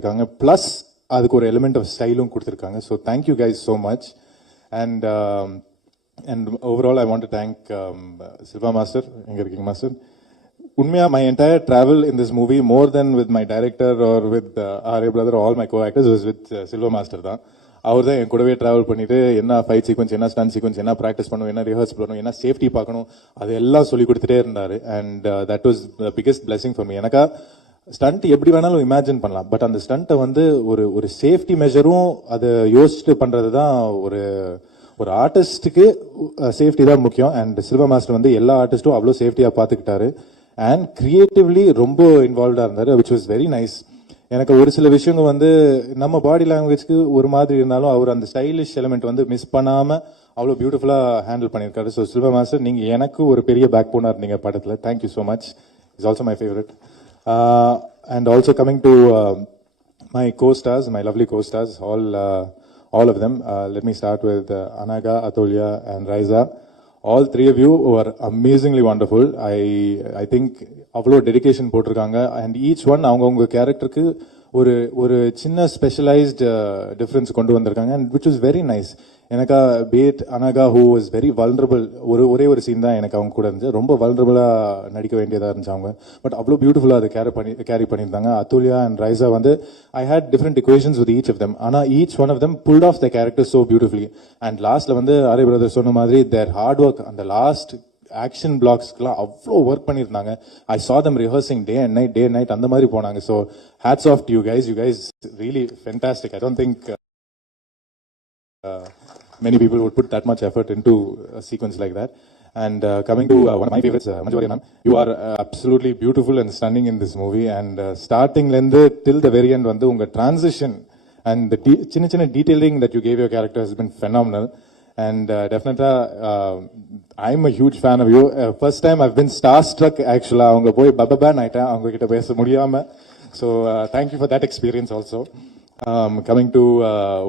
பண்ணியிருக்காங்க. ப்ளஸ் அதுக்கு ஒரு எலிமெண்ட் ஆஃப் ஸ்டைலும் கொடுத்துருக்காங்க. So thank you guys so much. And overall I want to thank Silva master. எங்கே இருக்கீங்க மாஸ்டர்? உண்மையா my entire travel in this movie more than with my director or with RA brother all my co-actors was with Silva master தான். அவர் தான் என் கூடவே travel பண்ணிட்டு என்ன ஃபைட் சீக்வன்ஸ், என்ன ஸ்டன் சீக்வன்ஸ், என்ன ப்ராக்டிஸ் பண்ணணும், என்ன ரிஹர்ஸ் பண்ணணும், என்ன சேஃப்டி பார்க்கணும், அது எல்லாம் சொல்லி கொடுத்துட்டே இருந்தாரு. And that was the biggest blessing for me. எனக்கா ஸ்டண்ட் எப்படி வேணாலும் இமேஜின் பண்ணலாம், பட் அந்த ஸ்டண்ட்டை வந்து ஒரு சேஃப்டி மெஷரும் அதை யோசிச்சுட்டு பண்றது தான் ஒரு ஆர்டிஸ்டுக்கு சேஃப்டி தான் முக்கியம். அண்ட் சில்வா மாஸ்டர் வந்து எல்லா ஆர்டிஸ்டும் அவ்வளோ சேஃப்டியாக பார்த்துக்கிட்டாரு. அண்ட் கிரியேட்டிவ்லி ரொம்ப இன்வால்வ்டா இருந்தாரு, விச் வாஸ் வெரி நைஸ். எனக்கு ஒரு சில விஷயங்கள் வந்து நம்ம பாடி லாங்குவேஜ்க்கு ஒரு மாதிரி இருந்தாலும் அவர் அந்த ஸ்டைலிஷ் எலிமெண்ட் வந்து மிஸ் பண்ணாம அவ்வளோ பியூட்டிஃபுல்லா ஹேண்டில் பண்ணியிருக்காரு. ஸோ சில்வா மாஸ்டர், நீங்க எனக்கு ஒரு பெரிய பேக் போனா இருந்தீங்க படத்துல. Thank you so much. It's also my favourite. And also coming to my co-stars, my lovely co-stars, all of them. Let me start with Anaga, Atulya and Raiza. All three of you were amazingly wonderful. I think அவ்வளோ dedication போட்டிருக்காங்க. And each one அவங்க கேரக்டருக்கு ஒரு சின்ன specialised difference கொண்டு வந்திருக்காங்க. And which is very nice. எனக்கு pet Anagha who is very vulnerable, ஒரே ஒரு சீன் தான் எனக்கு அவங்க கூட இருந்துச்சு. ரொம்ப வல்னரபிளா நடிக்க வேண்டியதாக இருந்துச்சு அவங்க. பட் அவ்வளோ பியூட்டிஃபுல்லா அதை கேரி பண்ணியிருந்தாங்க. அத்துல்யா அண்ட் ரைசா வந்து I had different equations with each of them. ஆனால் each one of them pulled off the character so beautifully. And லாஸ்ட்ல வந்து ஆர்ஏ பிரதர் சொன்ன மாதிரி தேர் ஹார்ட் ஒர்க், அந்த லாஸ்ட் ஆக்ஷன் பிளாக்ஸ்க்குலாம் அவ்வளோ ஒர்க் பண்ணியிருந்தாங்க. ஐ சா தம் ரிஹர்சிங் டே அண்ட் நைட் அந்த மாதிரி போனாங்க. So hats off to you guys really fantastic. I don't think many people would put that much effort into a sequence like that. And coming to one of my favorites, Manju Varya ma'am, you are absolutely beautiful and stunning in this movie. And starting lende till the very end vandu unga transition and the chinna detailing that you gave your character has been phenomenal. And definitely I'm a huge fan of you. First time I've been starstruck actually. Avanga poi bababa naita avanga kitta pesa mudiyama. So thank you for that experience also. Coming to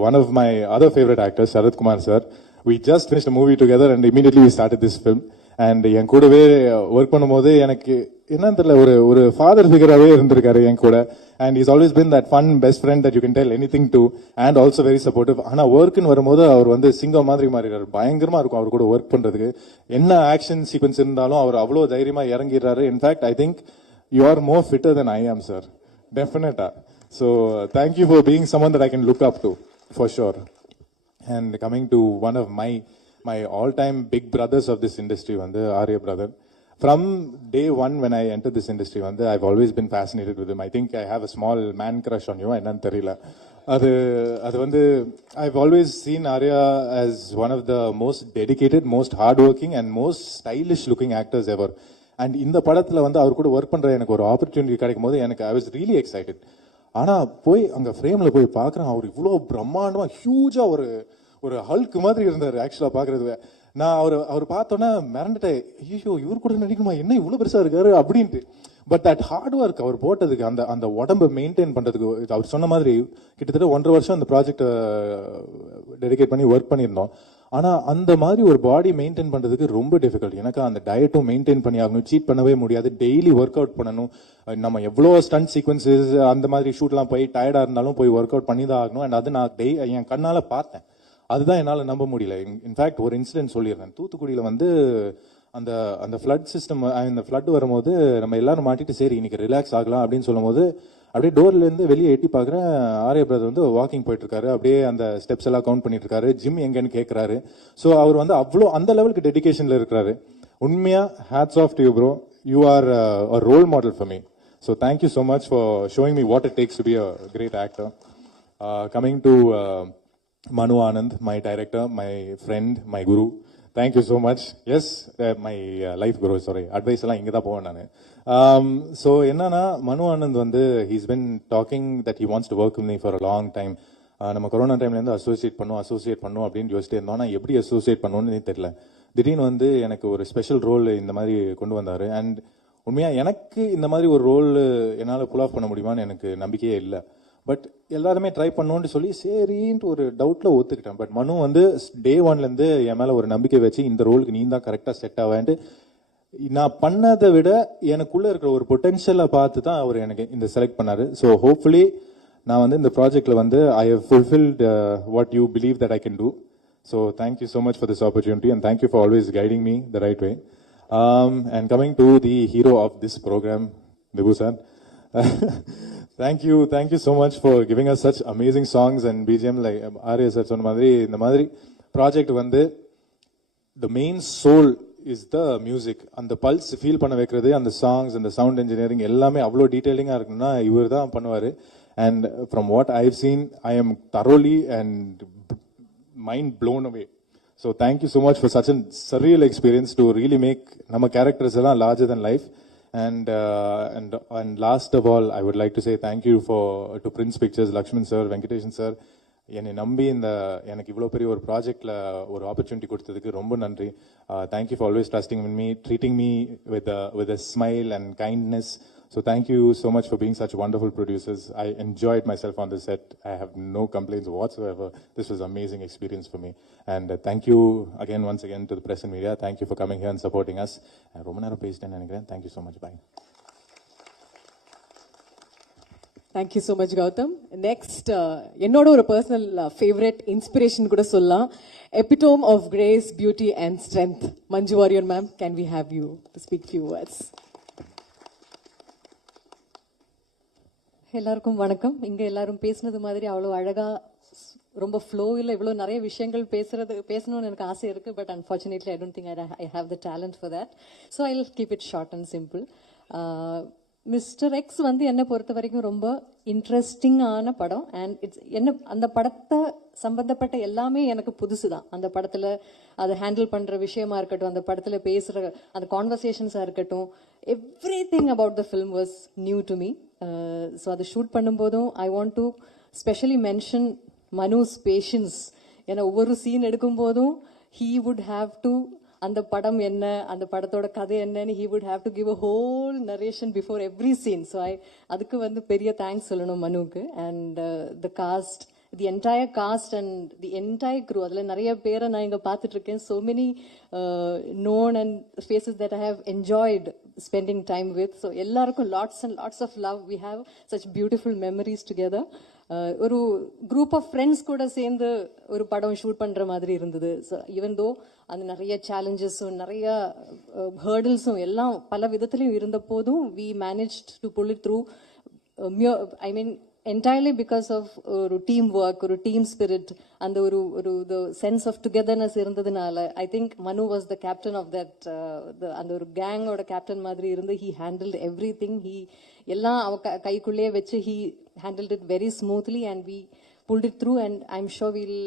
one of my other favorite actors, Sharath Kumar sir. We just finished a movie together and immediately we started this film. And என் கூடவே work பண்ணும்போது எனக்கு என்னன்னு தெரியல, ஒரு father ஃபிகராகவே இருந்திருக்காரு என் கூட. And is always been that fun best friend that you can tell anything to. And also very supportive. ஆனால் ஒர்க்குன்னு வரும்போது அவர் வந்து சிங்கம் மாதிரி மாறிடுறாரு. பயங்கரமா இருக்கும் அவர் கூட ஒர்க் பண்றதுக்கு. என்ன ஆக்ஷன் சீக்வன்ஸ் இருந்தாலும் அவர் அவ்வளோ தைரியமா இறங்கிடுறாரு. In fact I think you are more fitter than I am sir, டெஃபினட்டா. So thank you for being someone that I can look up to, for sure. And coming to one of my all-time big brothers of this industry, Vandu Arya brother. From day one when I entered this industry, Vandu, I've always been fascinated with him. I think I have a small man crush on you, ennan theriyala. Adu vandu I've always seen Arya as one of the most dedicated, most hardworking and most stylish looking actors ever. And in the padathula vandu அவர் கூட work பண்ற எனக்கு ஒரு opportunity கிடைக்கும்போது எனக்கு I was really excited. ஆனா போய் அங்க ஃப்ரேம்ல போய் பாக்குறேன், அவர் இவ்வளவு பிரம்மாண்டமா ஹியூஜா ஒரு ஹல்க் மாதிரி இருந்தாரு ஆக்சுவலா பாக்குறது. நான் அவர் பார்த்தோன்னே மிரண்டுட்டேன். ஐயோ இவர் கூட நடிக்குமா, என்ன இவ்வளவு பெருசா இருக்காரு அப்படின்ட்டு. பட் தட் ஹார்ட் ஒர்க் அவர் போட்டதுக்கு, அந்த உடம்பை மெயின்டைன் பண்றதுக்கு, அவர் சொன்ன மாதிரி கிட்டத்தட்ட 1.5 வருஷம் அந்த ப்ராஜெக்ட் டெடிகேட் பண்ணி ஒர்க் பண்ணியிருந்தோம். ஆனா அந்த மாதிரி ஒரு பாடி மெயின்டைன் பண்றதுக்கு ரொம்ப டிஃபிகல்ட். எனக்கு அந்த டயட்டும் மெயின்டைன் பண்ணி ஆகணும், சீட் பண்ணவே முடியாது, டெய்லி ஒர்க் அவுட் பண்ணணும். நம்ம எவ்வளோ ஸ்டண்ட் சீக்வன்சஸ் அந்த மாதிரி ஷூட்லாம் போய் டயர்டா இருந்தாலும் போய் ஒர்க் அவுட் பண்ணி தான் ஆகணும். அண்ட் அது நான் என் கண்ணால பார்த்தேன். அதுதான் என்னால் நம்ப முடியல. இன்ஃபேக்ட் ஒரு இன்சிடென்ட் சொல்லிடுறேன். தூத்துக்குடியில் வந்து அந்த ஃப்ளட் சிஸ்டம், இந்த ஃப்ளட் வரும்போது நம்ம எல்லாரும் மாட்டிட்டு சரி இன்னைக்கு ரிலாக்ஸ் ஆகலாம் அப்படின்னு சொல்லும் போது அப்படியே டோர்ல இருந்து வெளியே எட்டி பாக்குறேன், ஆர்யா பிரதர் வந்து வாக்கிங் போயிட்டு இருக்காரு. அப்படியே அந்த ஸ்டெப்ஸ் எல்லாம் கவுண்ட் பண்ணிட்டு இருக்காரு. ஜிம் எங்கன்னு கேட்கிறாரு. ஸோ அவர் வந்து அவ்வளோ அந்த லெவலுக்கு டெடிகேஷன்ல இருக்கிறாரு. உண்மையா hats off to you bro. You are a role model for me. So thank you so much for showing me what it takes to be a great actor. Coming to Manu Anand, my director, my friend, my guru. Thank you so much. Yes, my life guru, sorry. Advice எல்லாம் இங்க தான் போவேன் நான். So என்னன்னா மனு ஆனந்த் வந்து he's been talking that he wants to work with me for a long time. நம்ம corona டைம்ல இருந்து அசோசியேட் பண்ணும் அப்படின்னு யோசிச்சுட்டு இருந்தோம். ஆனால் எப்படி அசோசியேட் பண்ணணும்னு தெரியல. திடீர்னு வந்து எனக்கு ஒரு ஸ்பெஷல் ரோல் இந்த மாதிரி கொண்டு வந்தாரு. அண்ட் உண்மையா எனக்கு இந்த மாதிரி ஒரு ரோல் என்னால் புல் ஆஃப் பண்ண முடியுமான்னு எனக்கு நம்பிக்கையே இல்லை. பட் எல்லாருமே ட்ரை பண்ணோன்னு சொல்லி சரின்ட்டு ஒரு டவுட்ல ஒத்துக்கிட்டேன். பட் மனு வந்து டே ஒன்லேருந்து என் மேலே ஒரு நம்பிக்கை வச்சு இந்த ரோலுக்கு நீ தான் கரெக்டாக செட் ஆவேன்ட்டு நான் பண்ணதை விட எனக்குள்ள இருக்கிற ஒரு பொட்டென்ஷியலை பார்த்து தான் அவர் எனக்கு இந்த செலக்ட் பண்ணாரு. ஸோ ஹோப்ஃபுல்லி நான் வந்து இந்த ப்ராஜெக்ட்ல வந்து I have fulfilled what you believe that I can do. So thank you so much for this opportunity and thank you for always guiding me the right way. And coming to the hero of this program, Vibhu sir. Thank you so much for giving us such amazing songs and BGM. Like Arya sir சொன்ன மாதிரி இந்த மாதிரி project வந்து the main soul is the music. அந்த pulse feel பண்ண வைக்கிறது, அந்த songs, அந்த சவுண்ட் இன்ஜினியரிங் எல்லாமே அவ்வளோ டீட்டெயிலிங்காக இருக்குன்னா இவர் தான் பண்ணுவார். And from what I've seen I am thoroughly and mind blown away. So thank you so much for such a surreal experience to really make nama characters alla larger than life. And last of all, I would like to say thank you to Prince Pictures, Lakshman sir, Venkateshan sir. என்னை நம்பி எனக்கு இவ்வளோ பெரிய ஒரு ப்ராஜெக்டில் ஒரு opportunity கொடுத்ததுக்கு ரொம்ப நன்றி. Thank you for always trusting in me, treating me with a smile and kindness. So thank you so much for being such wonderful producers. I enjoyed myself on the set. I have no complaints whatsoever. This was an amazing experience for me. And thank you again, once again, to the press and media. Thank you for coming here and supporting us. ரொம்ப நேரம் பேசிட்டேன்னு நினைக்கிறேன். Thank you so much. Bye. Thank you so much, Gautam. Next, என்னோட ஒரு personal favorite inspiration கூட சொல்லலாம். Epitome of grace, beauty and strength. Manju Warrier ma'am, can we have you to speak few words? எல்லாருக்கும் வணக்கம். இங்க எல்லாரும் பேசுனது மாதிரி அவ்வளோ அழகா ரொம்ப ஃப்ளோவில் இவ்வளோ நிறைய விஷயங்கள் பேசணும்னு எனக்கு ஆசை இருக்கு. But unfortunately I don't think I have the talent for that. So I will keep it short and simple. Mister X வந்து என்னை பொறுத்த வரைக்கும் ரொம்ப இன்ட்ரெஸ்டிங்கான படம். அண்ட் என்ன அந்த படத்தை சம்பந்தப்பட்ட எல்லாமே எனக்கு புதுசு தான். அந்த படத்தில் அதை ஹேண்டில் பண்ணுற விஷயமா இருக்கட்டும், அந்த படத்தில் பேசுகிற அந்த கான்வர்சேஷன்ஸாக இருக்கட்டும், everything about the film was new to me. So அதை ஷூட் பண்ணும்போதும் I want to specially mention Manu's patience. ஏன்னா ஒவ்வொரு சீன் எடுக்கும் போதும் he would have to அந்த படம் என்ன, அந்த படத்தோட கதை என்னன்னு he would have to give a whole narration before every scene. So அதுக்கு வந்து பெரிய தேங்க்ஸ் சொல்லணும் மனுவுக்கு. And the cast, the entire cast and the entire crew, அதில் நிறைய பேரை நான் இங்கே பார்த்துட்டு இருக்கேன். So many known and faces that I have enjoyed spending time with. So எல்லாருக்கும் lots and lots of love. We have such beautiful memories together. ஒரு group of friends கூட சேர்ந்து ஒரு படம் ஷூட் பண்ணுற மாதிரி இருந்தது. ஸோ ஈவன் தோ அந்த நிறைய சேலஞ்சஸும் நிறைய ஹேர்டில்ஸும் எல்லாம் பல விதத்துலையும் இருந்த போதும் we managed to pull it through. I mean entirely because of ஒரு டீம் ஒர்க், ஒரு டீம் ஸ்பிரிட், அந்த ஒரு the sense of togetherness இருந்ததுனால I think Manu was the captain of that. அந்த ஒரு கேங்கோட கேப்டன் மாதிரி இருந்து he handled everything. He எல்லாம் அவ கைக்குள்ளேயே வச்சு he handled it very smoothly and we pulled it through and I'm sure we'll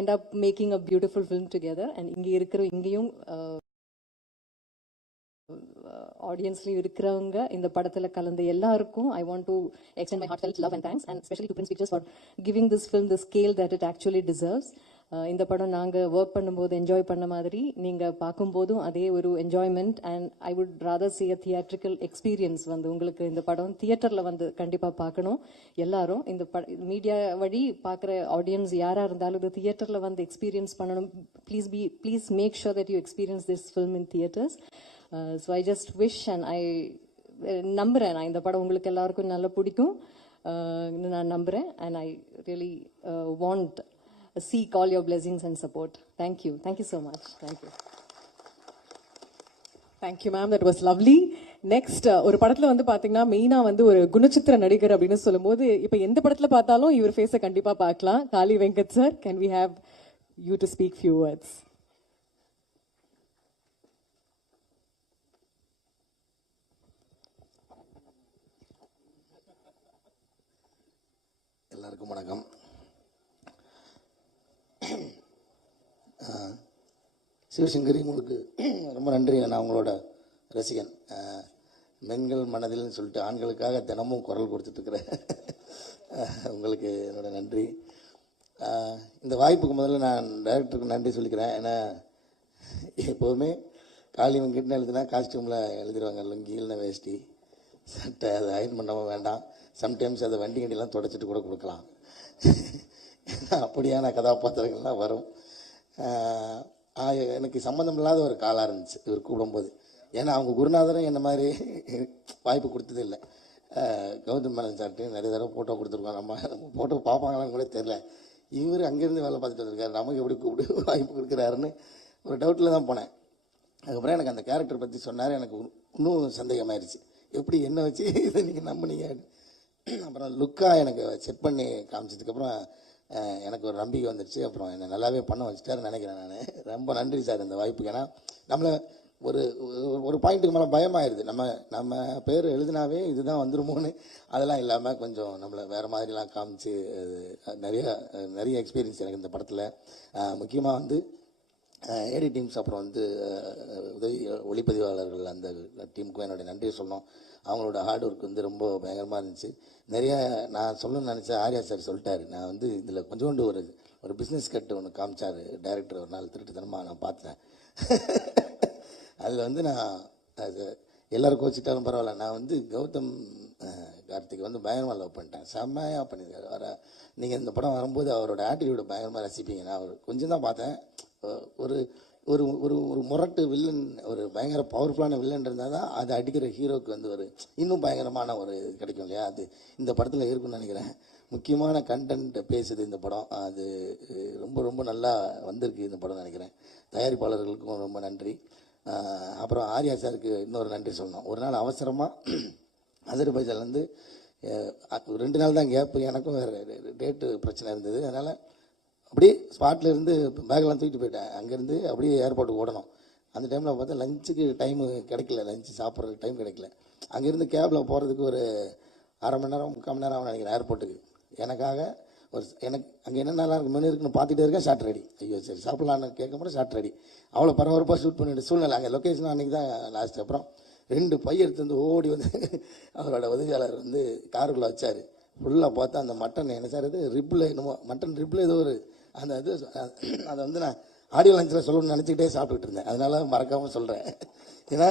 end up making a beautiful film together. And இங்கேயும் ஆடியன்ஸ்லயும் இருக்கிறவங்க இந்த படத்துல கலந்த எல்லாருக்கும் I want to extend my heartfelt love and thanks, and especially to Prince Pictures for giving this film the scale that it actually deserves. இந்த படம் நாங்க work பண்ணும்போது என்ஜாய் பண்ண மாதிரி நீங்க பார்க்கும்போதும் அதே ஒரு enjoyment. And I would rather see a theatrical experience. வந்து உங்களுக்கு இந்த படம் தியேட்டர்ல வந்து கண்டிப்பா பார்க்கணும். எல்லாரும் இந்த மீடியா வழி பார்க்குற ஆடியன்ஸ் யாரா இருந்தாலும் இந்த தியேட்டர்ல வந்து எக்ஸ்பீரியன்ஸ் பண்ணணும். Please make sure that you experience this film in theaters. So I just wish and I நம்புறேன் நான் இந்த படம் உங்களுக்கு எல்லாருக்கும் நல்லா பிடிக்கும் நான் நம்புறேன். And I really want seek all your blessings and support. Thank you so much. Thank you ma'am, that was lovely. Next, ஒரு படத்துல வந்து பாத்தீங்கன்னா மெயினா வந்து ஒரு குணச்சித்திர நடிகர் அப்படின்னு சொல்லும்போது இப்ப எந்த படத்துல பார்த்தாலும் இவர் ஃபேஸை கண்டிப்பா பார்க்கலாம். Kali Venkat sir, can we have you to speak few words? எல்லாருக்கும் வணக்கம். சிவசங்கரி, உங்களுக்கு ரொம்ப நன்றி. நான் உங்களோட ரசிகன். பெண்கள் மனதில்னு சொல்லிட்டு ஆண்களுக்காக தினமும் குரல் கொடுத்துட்ருக்குறேன். உங்களுக்கு என்னோட நன்றி. இந்த வாய்ப்புக்கு முதல்ல நான் டைரக்டருக்கு நன்றி சொல்லிக்கிறேன். ஏன்னா எப்போதுமே காளி வெங்கட்னு எழுதுனா காஸ்டியூமில் எழுதிடுவாங்க, லுங்கி இல்லைன்னா வேஷ்டி சட்டை, அதை அயன் பண்ணவும் வேண்டாம். சம்டைம்ஸ் அதை வண்டி கண்டிலாம் தொடச்சிட்டு கூட கொடுக்கலாம். அப்படியான கதாபாத்திரங்கள்லாம் வரும். எனக்கு சம்மந்தம் இல்லாத ஒரு காலாக இருந்துச்சு இவர் கூடும்போது. ஏன்னா அவங்க குருநாதரும் என்ன மாதிரி வாய்ப்பு கொடுத்தது இல்லை. கௌதம் மேனன் சார்ட்டையும் நிறைய தடவை ஃபோட்டோ கொடுத்துருக்கோம். நம்ம ஃபோட்டோ பார்ப்பாங்களான்னு கூட தெரில. இவர் அங்கேருந்து வேலை பார்த்துட்டு வந்திருக்காரு, நமக்கு எப்படி கூப்பிட்டு வாய்ப்பு கொடுக்குறாருன்னு ஒரு டவுட்டில் தான் போனேன். அதுக்கப்புறம் எனக்கு அந்த கேரக்டர் பற்றி சொன்னார். எனக்கு இன்னும் சந்தேகமாயிருச்சு, எப்படி என்ன வச்சு இதை நீங்கள் நம்பினீங்க. அப்புறம் லுக்காக எனக்கு செட் பண்ணி காமிச்சதுக்கப்புறம் எனக்கு ஒரு நம்பிக்கை வந்துடுச்சு. அப்புறம் என்னை நல்லாவே பண்ண வச்சுட்டாருன்னு நினைக்கிறேன். நான் ரொம்ப நன்றி சார் இந்த வாய்ப்புக்கு. ஏன்னா நம்மளை ஒரு பாயிண்ட்டுக்கு மேலே பயமாயிருது, நம்ம பேர் எழுதினாவே இதுதான் வந்துருமோன்னு. அதெல்லாம் இல்லாமல் கொஞ்சம் நம்மளை வேறு மாதிரிலாம் காமிச்சு நிறைய எக்ஸ்பீரியன்ஸ் எனக்கு இந்த படத்தில். முக்கியமாக வந்து ஏடி டீம்ஸ், அப்புறம் வந்து உதவி ஒளிப்பதிவாளர்கள், அந்த டீமுக்கும் என்னுடைய நன்றியை சொல்லணும். அவங்களோட ஹார்ட் ஒர்க் வந்து ரொம்ப பயங்கரமாக இருந்துச்சு. நிறைய நான் சொல்லணும்னு நினச்சேன், ஆர்யா சார் சொல்லிட்டாரு. நான் வந்து இதில் கொஞ்சோண்டு ஒரு பிஸ்னஸ் கட்டு ஒன்று காமிச்சார் டைரக்டர் ஒரு நாள், திருட்டுத்தனமாக நான் பார்த்தேன். அதில் வந்து நான் அது எல்லோரும் கோச்சிட்டாலும் பரவாயில்ல, நான் வந்து கௌதம் கார்த்திக் வந்து பயங்கரமாக லவ் பண்ணிட்டேன், செம்மையாக பண்ணியிருக்காரு. நீங்கள் இந்த படம் வரும்போது அவரோட ஆட்டிடியூடை பயங்கரமாக ரசிப்பீங்க. நான் அவர் கொஞ்சம் தான் பார்த்தேன். ஒரு ஒரு ஒரு ஒரு முரட்டு வில்லன், ஒரு பயங்கர பவர்ஃபுல்லான வில்லன் இருந்தால் தான் அது அடிக்கிற ஹீரோவுக்கு வந்து ஒரு இன்னும் பயங்கரமான ஒரு கிடைக்கும் இல்லையா, அது இந்த படத்தில் இருக்குன்னு நினைக்கிறேன். முக்கியமான கண்டென்ட் பேசுது இந்த படம், அது ரொம்ப ரொம்ப நல்லா வந்திருக்கு இந்த படம் நினைக்கிறேன். தயாரிப்பாளர்களுக்கும் ரொம்ப நன்றி. அப்புறம் ஆர்யா சாருக்கு இன்னொரு நன்றி சொல்லணும். ஒரு நாள் அவசரமாக அசர்பைஜான்லேருந்து 2 நாள் தான் கேப்பு, எனக்கும் வேறு டேட்டு பிரச்சனை இருந்தது. அதனால் அப்படியே ஸ்பாட்டில் இருந்து பேக்கெல்லாம் தூக்கிட்டு போயிட்டேன். அங்கேருந்து அப்படியே ஏர்போர்ட்டுக்கு ஓடணும். அந்த டைமில் பார்த்தா லஞ்சுக்கு டைமு கிடைக்கல, லஞ்சு சாப்பிட்றதுக்கு டைம் கிடைக்கல. அங்கேருந்து கேபில் போகிறதுக்கு ஒரு அரை மணி நேரம் 3/4 மணி நேரம் ஆகும் நினைக்கிறேன் ஏர்போர்ட்டுக்கு. எனக்காக எனக்கு அங்கே என்ன நல்லா இருக்கு மெனு இருக்குன்னு பார்த்துட்டே இருக்கேன். ஷார்ட் ரெடி, ஐயோ சரி சாப்பிட்லான்னு கேட்க மட்டும் ஷார்ட் ரெடி. அவ்வளோ பரபரப்பாக ஷூட் பண்ணிட்டு சூழ்நிலை அங்கே லொக்கேஷன் அன்றைக்கி தான் லாஸ்ட். அப்புறம் 2 பைய எடுத்து வந்து ஓடி வந்து அவரோட உதவியாளர் வந்து காருக்குள்ளே வச்சார். ஃபுல்லாக பார்த்தா அந்த மட்டன் என்ன சார் இது ரிப்பில் என்னமோ மட்டன் ரிப்பில் ஏதோ ஒரு அந்த இது, அதை வந்து நான் ஆடியோ லஞ்சில் சொல்லணும்னு நினச்சிக்கிட்டே சாப்பிட்டுட்டு இருந்தேன். அதனால மறக்காமல் சொல்கிறேன். ஏன்னா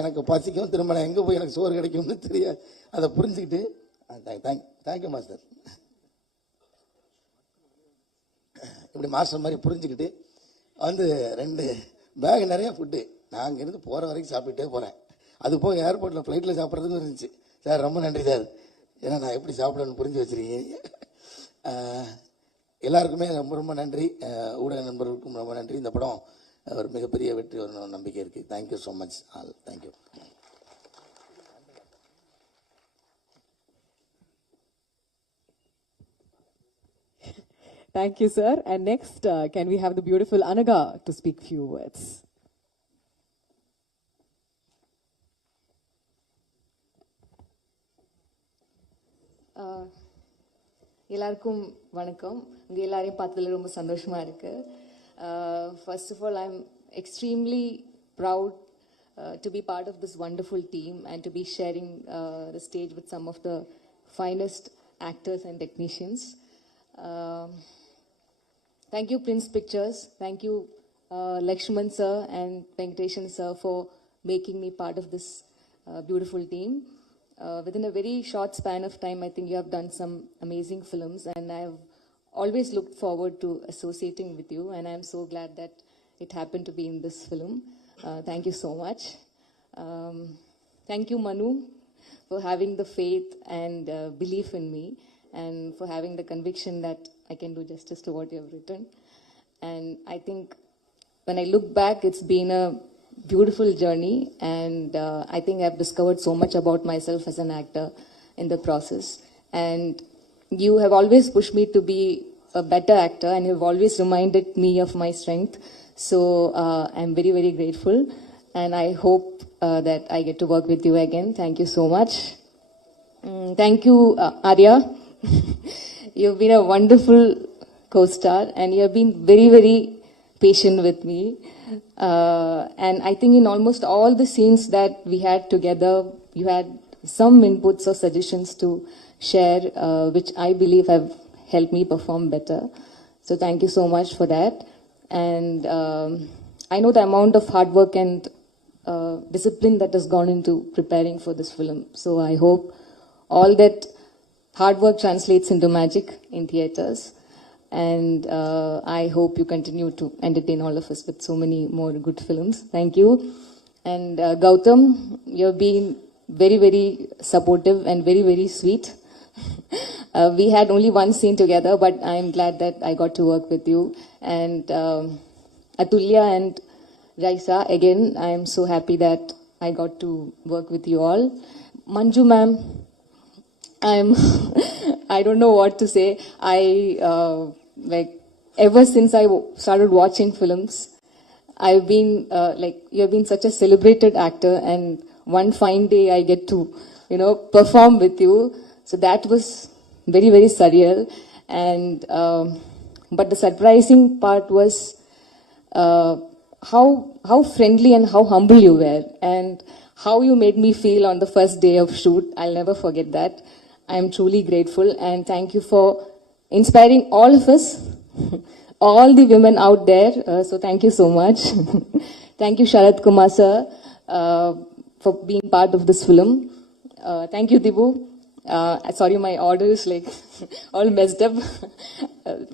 எனக்கு பசிக்கும், திரும்ப நான் எங்கே போய் எனக்கு சோறு கிடைக்கும்னு தெரியாது. அதை புரிஞ்சுக்கிட்டு தேங்க்யூ மாஸ்டர், இப்படி மாஸ்டர் மாதிரி புரிஞ்சுக்கிட்டு வந்து 2 பேக் நிறையா ஃபுட்டு நான் அங்கேருந்து போகிற வரைக்கும் சாப்பிட்டுட்டே போகிறேன். அது போய் ஏர்போர்ட்டில் ஃப்ளைட்டில் சாப்பிட்றதுக்கும் இருந்துச்சு. சார் ரொம்ப நன்றி சார், ஏன்னா நான் எப்படி சாப்பிடணும்னு புரிஞ்சு வச்சுருக்கீங்க. எல்லாருக்குமே ரொம்ப ரொம்ப நன்றி. ஊடக நண்பர்களுக்கும் ரொம்ப நன்றி. இந்த படம் ஒரு மிகப்பெரிய வெற்றி வரணும் நம்பிக்கை இருக்குது. Thank you so much all. Thank you. Thank you, sir. And next, can we have the beautiful Anaga to speak few words? எல்லாருக்கும் வணக்கம். உங்க எல்லாரையும் பார்த்ததுல ரொம்ப சந்தோஷமா இருக்கு. First of all, I'm extremely proud to be part of this wonderful team and to be sharing the stage with some of the finest actors and technicians. Thank you, Prince Pictures. Thank you, Lakshman sir and Venkateshan sir for making me part of this beautiful team. Within a very short span of time, I think you have done some amazing films, and I've always looked forward to associating with you, and I'm so glad that it happened to be in this film. Thank you so much. Thank you, Manu, for having the faith and belief in me, and for having the conviction that I can do justice to what you have written. And I think when I look back, it's been a beautiful journey, and I think I've discovered so much about myself as an actor in the process. And you have always pushed me to be a better actor, and you've always reminded me of my strength. So I'm very, very grateful, and I hope that I get to work with you again. Thank you so much. Thank you, Arya. You've been a wonderful co-star, and you have been very, very patient with me. And I think in almost all the scenes that we had together, you had some inputs or suggestions to share, which I believe have helped me perform better. So thank you so much for that. And I know the amount of hard work and discipline that has gone into preparing for this film. So I hope all that hard work translates into magic in theaters. And I hope you continue to entertain all of us with so many more good films. Thank you. And Gautam, you've been very, very supportive and very, very sweet. We had only one scene together, but I'm glad that I got to work with you. And Atulya and Raisa, again, I'm so happy that I got to work with you all. Manju ma'am, I don't know what to say. Ever since I started watching films, I've been, you have been such a celebrated actor, and one fine day I get to, perform with you. So that was very, very surreal. And, but the surprising part was, how friendly and how humble you were, and how you made me feel on the first day of shoot. I'll never forget that. I am truly grateful, and thank you for inspiring all of us, all the women out there. So thank you so much. Thank you, Sharad Kumar sir, for being part of this film. Thank you, Dibu. Sorry, my order is all messed up.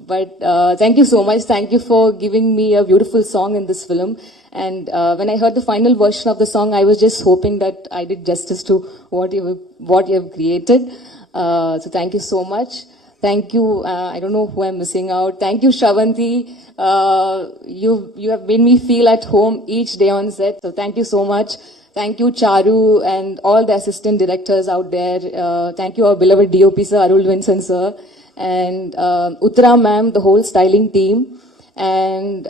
But thank you so much. Thank you for giving me a beautiful song in this film. And when I heard the final version of the song, I was just hoping that I did justice to what you have created. So thank you so much. Thank you. I don't know who I'm missing out. Thank you, Shravanti. You have made me feel at home each day on set. So thank you so much. Thank you, Charu, and all the assistant directors out there. Thank you, our beloved DOP sir, Arul Vincent sir, and Uttara ma'am, the whole styling team, and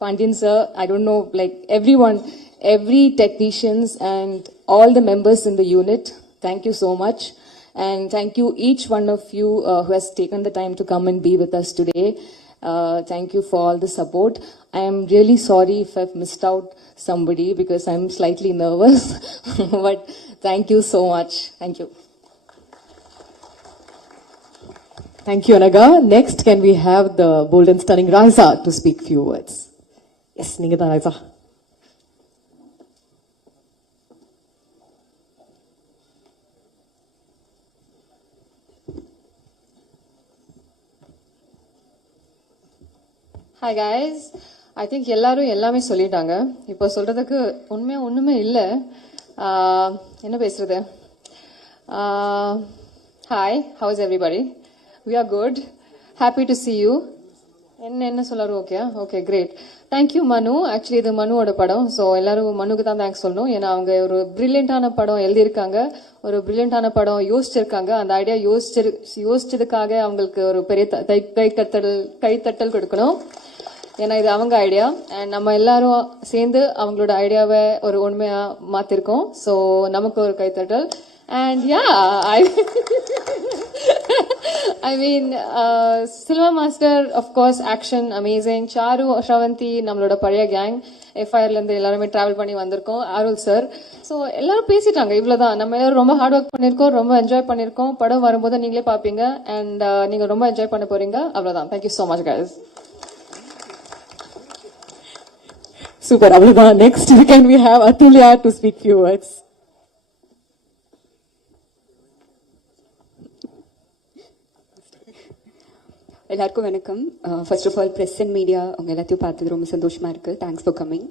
Pandian sir. I don't know, everyone, every technicians and all the members in the unit. Thank you so much. And thank you, each one of you who has taken the time to come and be with us today. Thank you for all the support. I am really sorry if I've missed out somebody because I'm slightly nervous. But thank you so much. Thank you. Thank you, Anaga. Next, can we have the bold and stunning Raisa to speak few words? Yes, Ningata Raisa. Hi guys, I think எல்லாரும் எல்லாமே சொல்லிட்டாங்க. இப்போ சொல்றதுக்கு உண்மையா ஒண்ணுமே இல்ல. என்ன பேசுறது? Hi, how is everybody? We are good. Happy to see you. என்ன சொல்லாரு? Okay, great. Thank you, Manu. Actually, இது மனுவோட படம். ஸோ எல்லாரும் மனுக்கு தான் தேங்க்ஸ் சொல்லணும். ஏன்னா அவங்க ஒரு பிரில்லியண்டான படம் எழுதியிருக்காங்க, ஒரு பிரில்லியண்டான படம் யோசிச்சிருக்காங்க. அந்த ஐடியா யோசிச்சதுக்காக அவங்களுக்கு ஒரு பெரிய கைத்தட்டல் கொடுக்கணும். ஏன்னா இது அவங்க ஐடியா, அண்ட் நம்ம எல்லாரும் சேர்ந்து அவங்களோட ஐடியாவை ஒரு உண்மையா மாத்திருக்கோம். ஸோ நமக்கு ஒரு கைத்தட்டல். And yeah, I mean, Cinema Master, of course, action, amazing. Charu, Shravanti, நம்மளோட பழைய கேங், FIR இருந்து எல்லாருமே டிராவல் பண்ணி வந்திருக்கோம். அருள் சார். ஸோ எல்லாரும் பேசிட்டாங்க, இவ்வளவுதான். நம்ம எல்லாரும் ரொம்ப ஹார்ட் ஒர்க் பண்ணிருக்கோம், ரொம்ப என்ஜாய் பண்ணிருக்கோம். படம் வரும்போது நீங்களே பாப்பீங்க, அண்ட் நீங்க ரொம்ப என்ஜாய் பண்ண போறீங்க. அவ்வளவுதான். Thank you so much guys. Super, அவ்வளவுதான். Next, can we have Atulya to speak few words? எல்லாருக்கும் வணக்கம். First of all press and media அவங்க எல்லாத்தையும் பார்த்தது ரொம்ப சந்தோஷமா இருக்கு. Thanks for coming.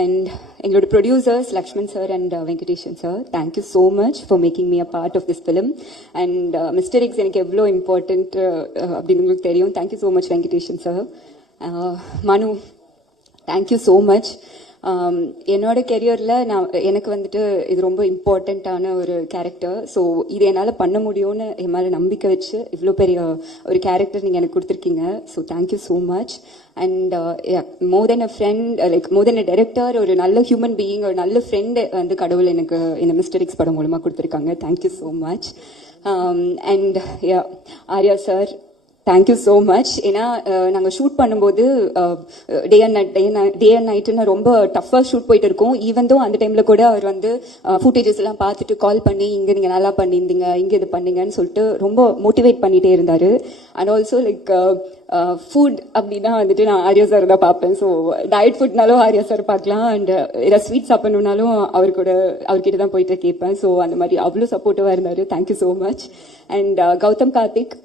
அண்ட் எங்களோட producers Lakshman sir and Venkatesan sir, thank you so much for making me a part of this film. And mister X எனக்கு எவ்வளோ இம்பார்ட்டன்ட் அப்படின்னு உங்களுக்கு தெரியும். Thank you so much Venkatesan sir. Manu, thank you so much. என்னோட கெரியரில் எனக்கு வந்துட்டு இது ரொம்ப இம்பார்ட்டண்ட்டான ஒரு கேரக்டர். ஸோ இது என்னால் பண்ண முடியும்னு என் மேலே நம்பிக்கை வச்சு இவ்வளோ பெரிய ஒரு கேரக்டர் நீங்கள் எனக்கு கொடுத்துருக்கீங்க. So thank you so much. And more than a friend, more than a director, ஒரு நல்ல ஹியூமன் பீயிங், ஒரு நல்ல ஃப்ரெண்டு வந்து கடவுள் எனக்கு இந்த மிஸ்டர் எக்ஸ் படம் மூலமாக கொடுத்துருக்காங்க. Thank you so much. And Arya sir, thank you so much. ஏன்னா நாங்கள் ஷூட் பண்ணும்போது டே அண்ட் நைட்டுன்னு ரொம்ப டஃப்பாக ஷூட் போயிட்டு இருக்கோம். ஈவன் தோ அந்த டைமில் கூட அவர் வந்து ஃபுட்டேஜஸ் எல்லாம் பார்த்துட்டு கால் பண்ணி இங்கே நீங்கள் நல்லா பண்ணியிருந்தீங்க, இங்கே இது பண்ணீங்கன்னு சொல்லிட்டு ரொம்ப மோட்டிவேட் பண்ணிகிட்டே இருந்தார். அண்ட் ஆல்சோ ஃபுட் அப்படின்னா வந்துட்டு நான் ஆர்யா சார் தான் பார்ப்பேன். ஸோ டயட் ஃபுட்னாலும் ஆர்யா சார் பார்க்கலாம், அண்ட் ஏதாவது ஸ்வீட் சாப்பிடணுன்னாலும் அவர்கிட்ட தான் போயிட்டு கேட்பேன். ஸோ அந்த மாதிரி அவ்வளோ சப்போர்ட்டிவாக இருந்தார். Thank you so much. And Gautham Karthik,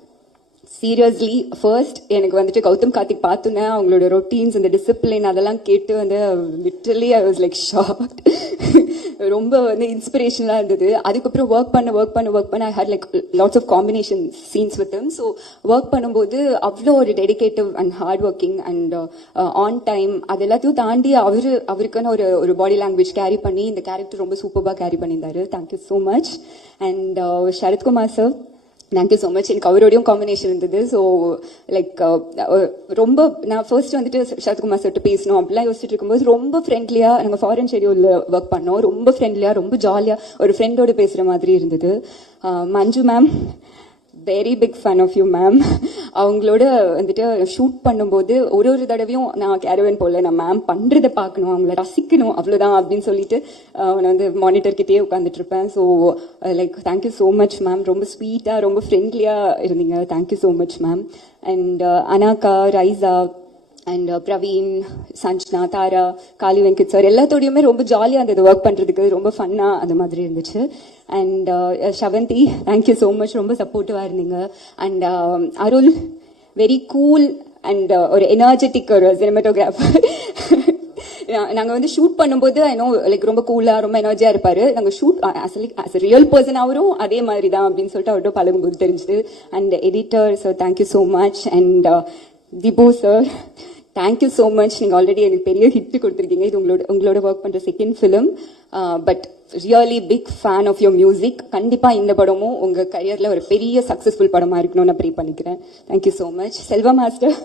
seriously first எனக்கு வந்துட்டு கௌதம் கார்த்திக் பார்த்தோன்னே அவங்களோட ரொட்டீன்ஸ் அந்த டிசிப்ளின் அதெல்லாம் கேட்டு வந்து literally I was like shocked. ரொம்ப வந்து இன்ஸ்பிரேஷனாக இருந்தது. அதுக்கப்புறம் ஒர்க் பண்ண I had like lots of combination scenes with him. So work பண்ணும்போது அவ்வளோ ஒரு dedicative and hard working and on time அது எல்லாத்தையும் தாண்டி அவருக்குன்னு ஒரு பாடி லாங்குவேஜ் கேரி பண்ணி இந்த கேரக்டர் ரொம்ப சூப்பராக கேரி பண்ணியிருந்தாரு. Thank you so much. And Sarathkumar sir, thank you so much. எனக்கு அவரோடையும் காம்பினேஷன் இருந்தது. ஸோ லைக் ரொம்ப நான் ஃபர்ஸ்ட் வந்துட்டு சரத்குமார் சார்ட்டு பேசணும் அப்படிலாம் யோசிச்சுட்டு இருக்கும்போது ரொம்ப ஃப்ரெண்ட்லியாக நாங்கள் ஃபாரின் ஷெடியூலில் ஒர்க் பண்ணோம். ரொம்ப ஃப்ரெண்ட்லியாக ரொம்ப ஜாலியாக ஒரு ஃப்ரெண்டோடு பேசுகிற மாதிரி இருந்தது. Manju ma'am, very big fan of you ma'am. அவங்களோட வந்துட்டு ஷூட் பண்ணும்போது ஒரு தடவையும் நான் கேரவன் போல நான் மேம் பண்ணுறதை பார்க்கணும், அவங்கள ரசிக்கணும், அவ்வளோதான் அப்படின்னு சொல்லிட்டு நான் வந்து மானிட்டர் கிட்டேயே உட்காந்துட்டு இருப்பேன். So like thank you so much ma'am. ரொம்ப ஸ்வீட்டாக ரொம்ப ஃப்ரெண்ட்லியாக இருந்தீங்க. Thank you so much ma'am. And Anagha, Raiza and Praveen, Sanjana, Tara, Kali Venkat sir எல்லாத்தோடையுமே ரொம்ப ஜாலியாக இருந்தது ஒர்க் பண்ணுறதுக்கு. ரொம்ப ஃபன்னாக அந்த மாதிரி இருந்துச்சு. And Shavanthi, thank you so much. ரொம்ப சப்போர்ட்டிவாக இருந்தீங்க. And Arul, very cool and ஒரு எனர்ஜெட்டிக் ஒரு சினிமாட்டோகிராஃபர். நாங்கள் வந்து ஷூட் பண்ணும்போது ஐ நோ லைக் ரொம்ப கூலாக ரொம்ப எனர்ஜியாக இருப்பார். நாங்கள் ஷூட் அஸ் ரியல் பர்சன் அவரும் அதே மாதிரி தான் அப்படின்னு சொல்லிட்டு அவர்கிட்ட பழகும்போது தெரிஞ்சுது. And editor sir, thank you so much. And Dipu sir, thank you so much. நீங்கள் ஆல்ரெடி எனக்கு பெரிய ஹிட் கொடுத்துருக்கீங்க. இது உங்களோட ஒர்க் பண்ணுற second film. But really big fan of your music. கண்டிப்பாக இந்த படமும் உங்கள் கரியரில் ஒரு பெரிய சக்ஸஸ்ஃபுல் படமாக இருக்கணும்னு நான் ப்ரே பண்ணிக்கிறேன். Thank you so much. Selva master,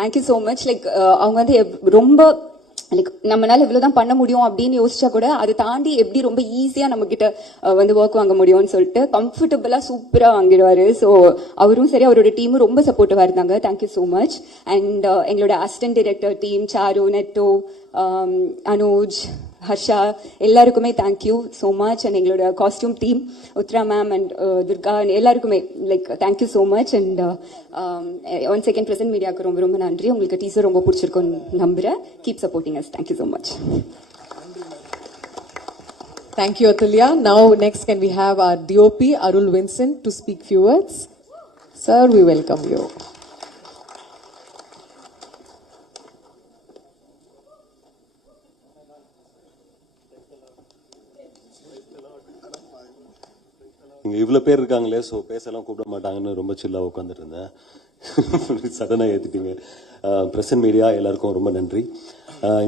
thank you so much. Like அவங்க வந்து ரொம்ப லைக் நம்மளால இவ்வளவுதான் பண்ண முடியும் அப்படின்னு யோசிச்சா கூட அதை தாண்டி எப்படி ரொம்ப ஈஸியா நம்ம கிட்ட வந்து ஒர்க் வாங்க முடியும்னு சொல்லிட்டு கம்ஃபர்டபுளா சூப்பரா வாங்கிடுவாரு. ஸோ அவரும் சரி அவரோட டீமும் ரொம்ப சப்போர்ட்டிவா இருந்தாங்க. Thank you so much. அண்ட் எங்களோட assistant director team Charu, Netto, Anuj, Harsha எல்லாருக்குமே தேங்க்யூ ஸோ மச். அண்ட் எங்களோட costume team Uthra ma'am and Durga எல்லாருக்குமே like thank you so much. And one second present மீடியாவுக்கு ரொம்ப ரொம்ப நன்றி. உங்களுக்கு டீசர் ரொம்ப பிடிச்சிருக்கும்னு நம்புறேன். Keep supporting us. Thank you so much. Thank you, Atulya. Now, next, can we have our DOP, Arul Vincent, to speak few words? Sir, we welcome you. இங்கே இவ்வளோ பேர் இருக்காங்களே, ஸோ பேசலாம் கூப்பிட மாட்டாங்கன்னு ரொம்ப சில்லாக உட்காந்துட்டு இருந்தேன். சடனாக ஏற்றிட்டீங்க. பிரஸ் அண்ட் மீடியா எல்லாருக்கும் ரொம்ப நன்றி.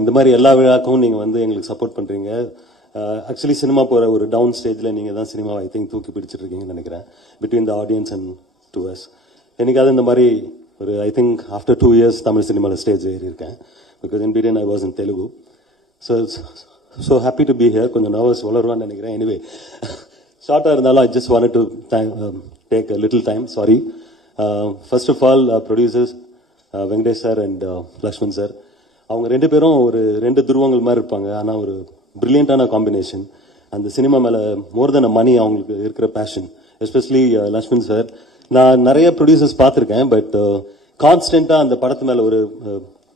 இந்த மாதிரி எல்லா விழாக்கும் நீங்கள் வந்து எங்களுக்கு சப்போர்ட் பண்ணுறீங்க. ஆக்சுவலி சினிமா போகிற ஒரு டவுன் ஸ்டேஜில் நீங்கள் தான் சினிமாவை ஐ திங்க் தூக்கி பிடிச்சிட்டு இருக்கீங்கன்னு நினைக்கிறேன், between the audience and to us. என்னைக்காவது இந்த மாதிரி ஒரு I think after 2 years Tamil சினிமாவில் ஸ்டேஜ் ஏறி இருக்கேன். Because in between I was in Telugu. So happy to be here. கொஞ்சம் நர்வஸ் வளருவான்னு நினைக்கிறேன். எனிவே ஷார்ட்டாக இருந்தாலும் I just wanted to take a little time. Sorry. First of all producers Venkatesh sir and Lakshman sir, அவங்க 2 பேரும் ஒரு 2 துருவங்கள் மாதிரி இருப்பாங்க. ஆனால் ஒரு பிரில்லியண்டான காம்பினேஷன். அந்த சினிமா மேலே மோர் தென் அ மணி அவங்களுக்கு இருக்கிற பேஷன். எஸ்பெஷலி லக்ஷ்மண் சார், நான் நிறைய ப்ரொடியூசர்ஸ் பார்த்துருக்கேன். பட் கான்ஸ்டண்ட்டாக அந்த படத்து மேலே ஒரு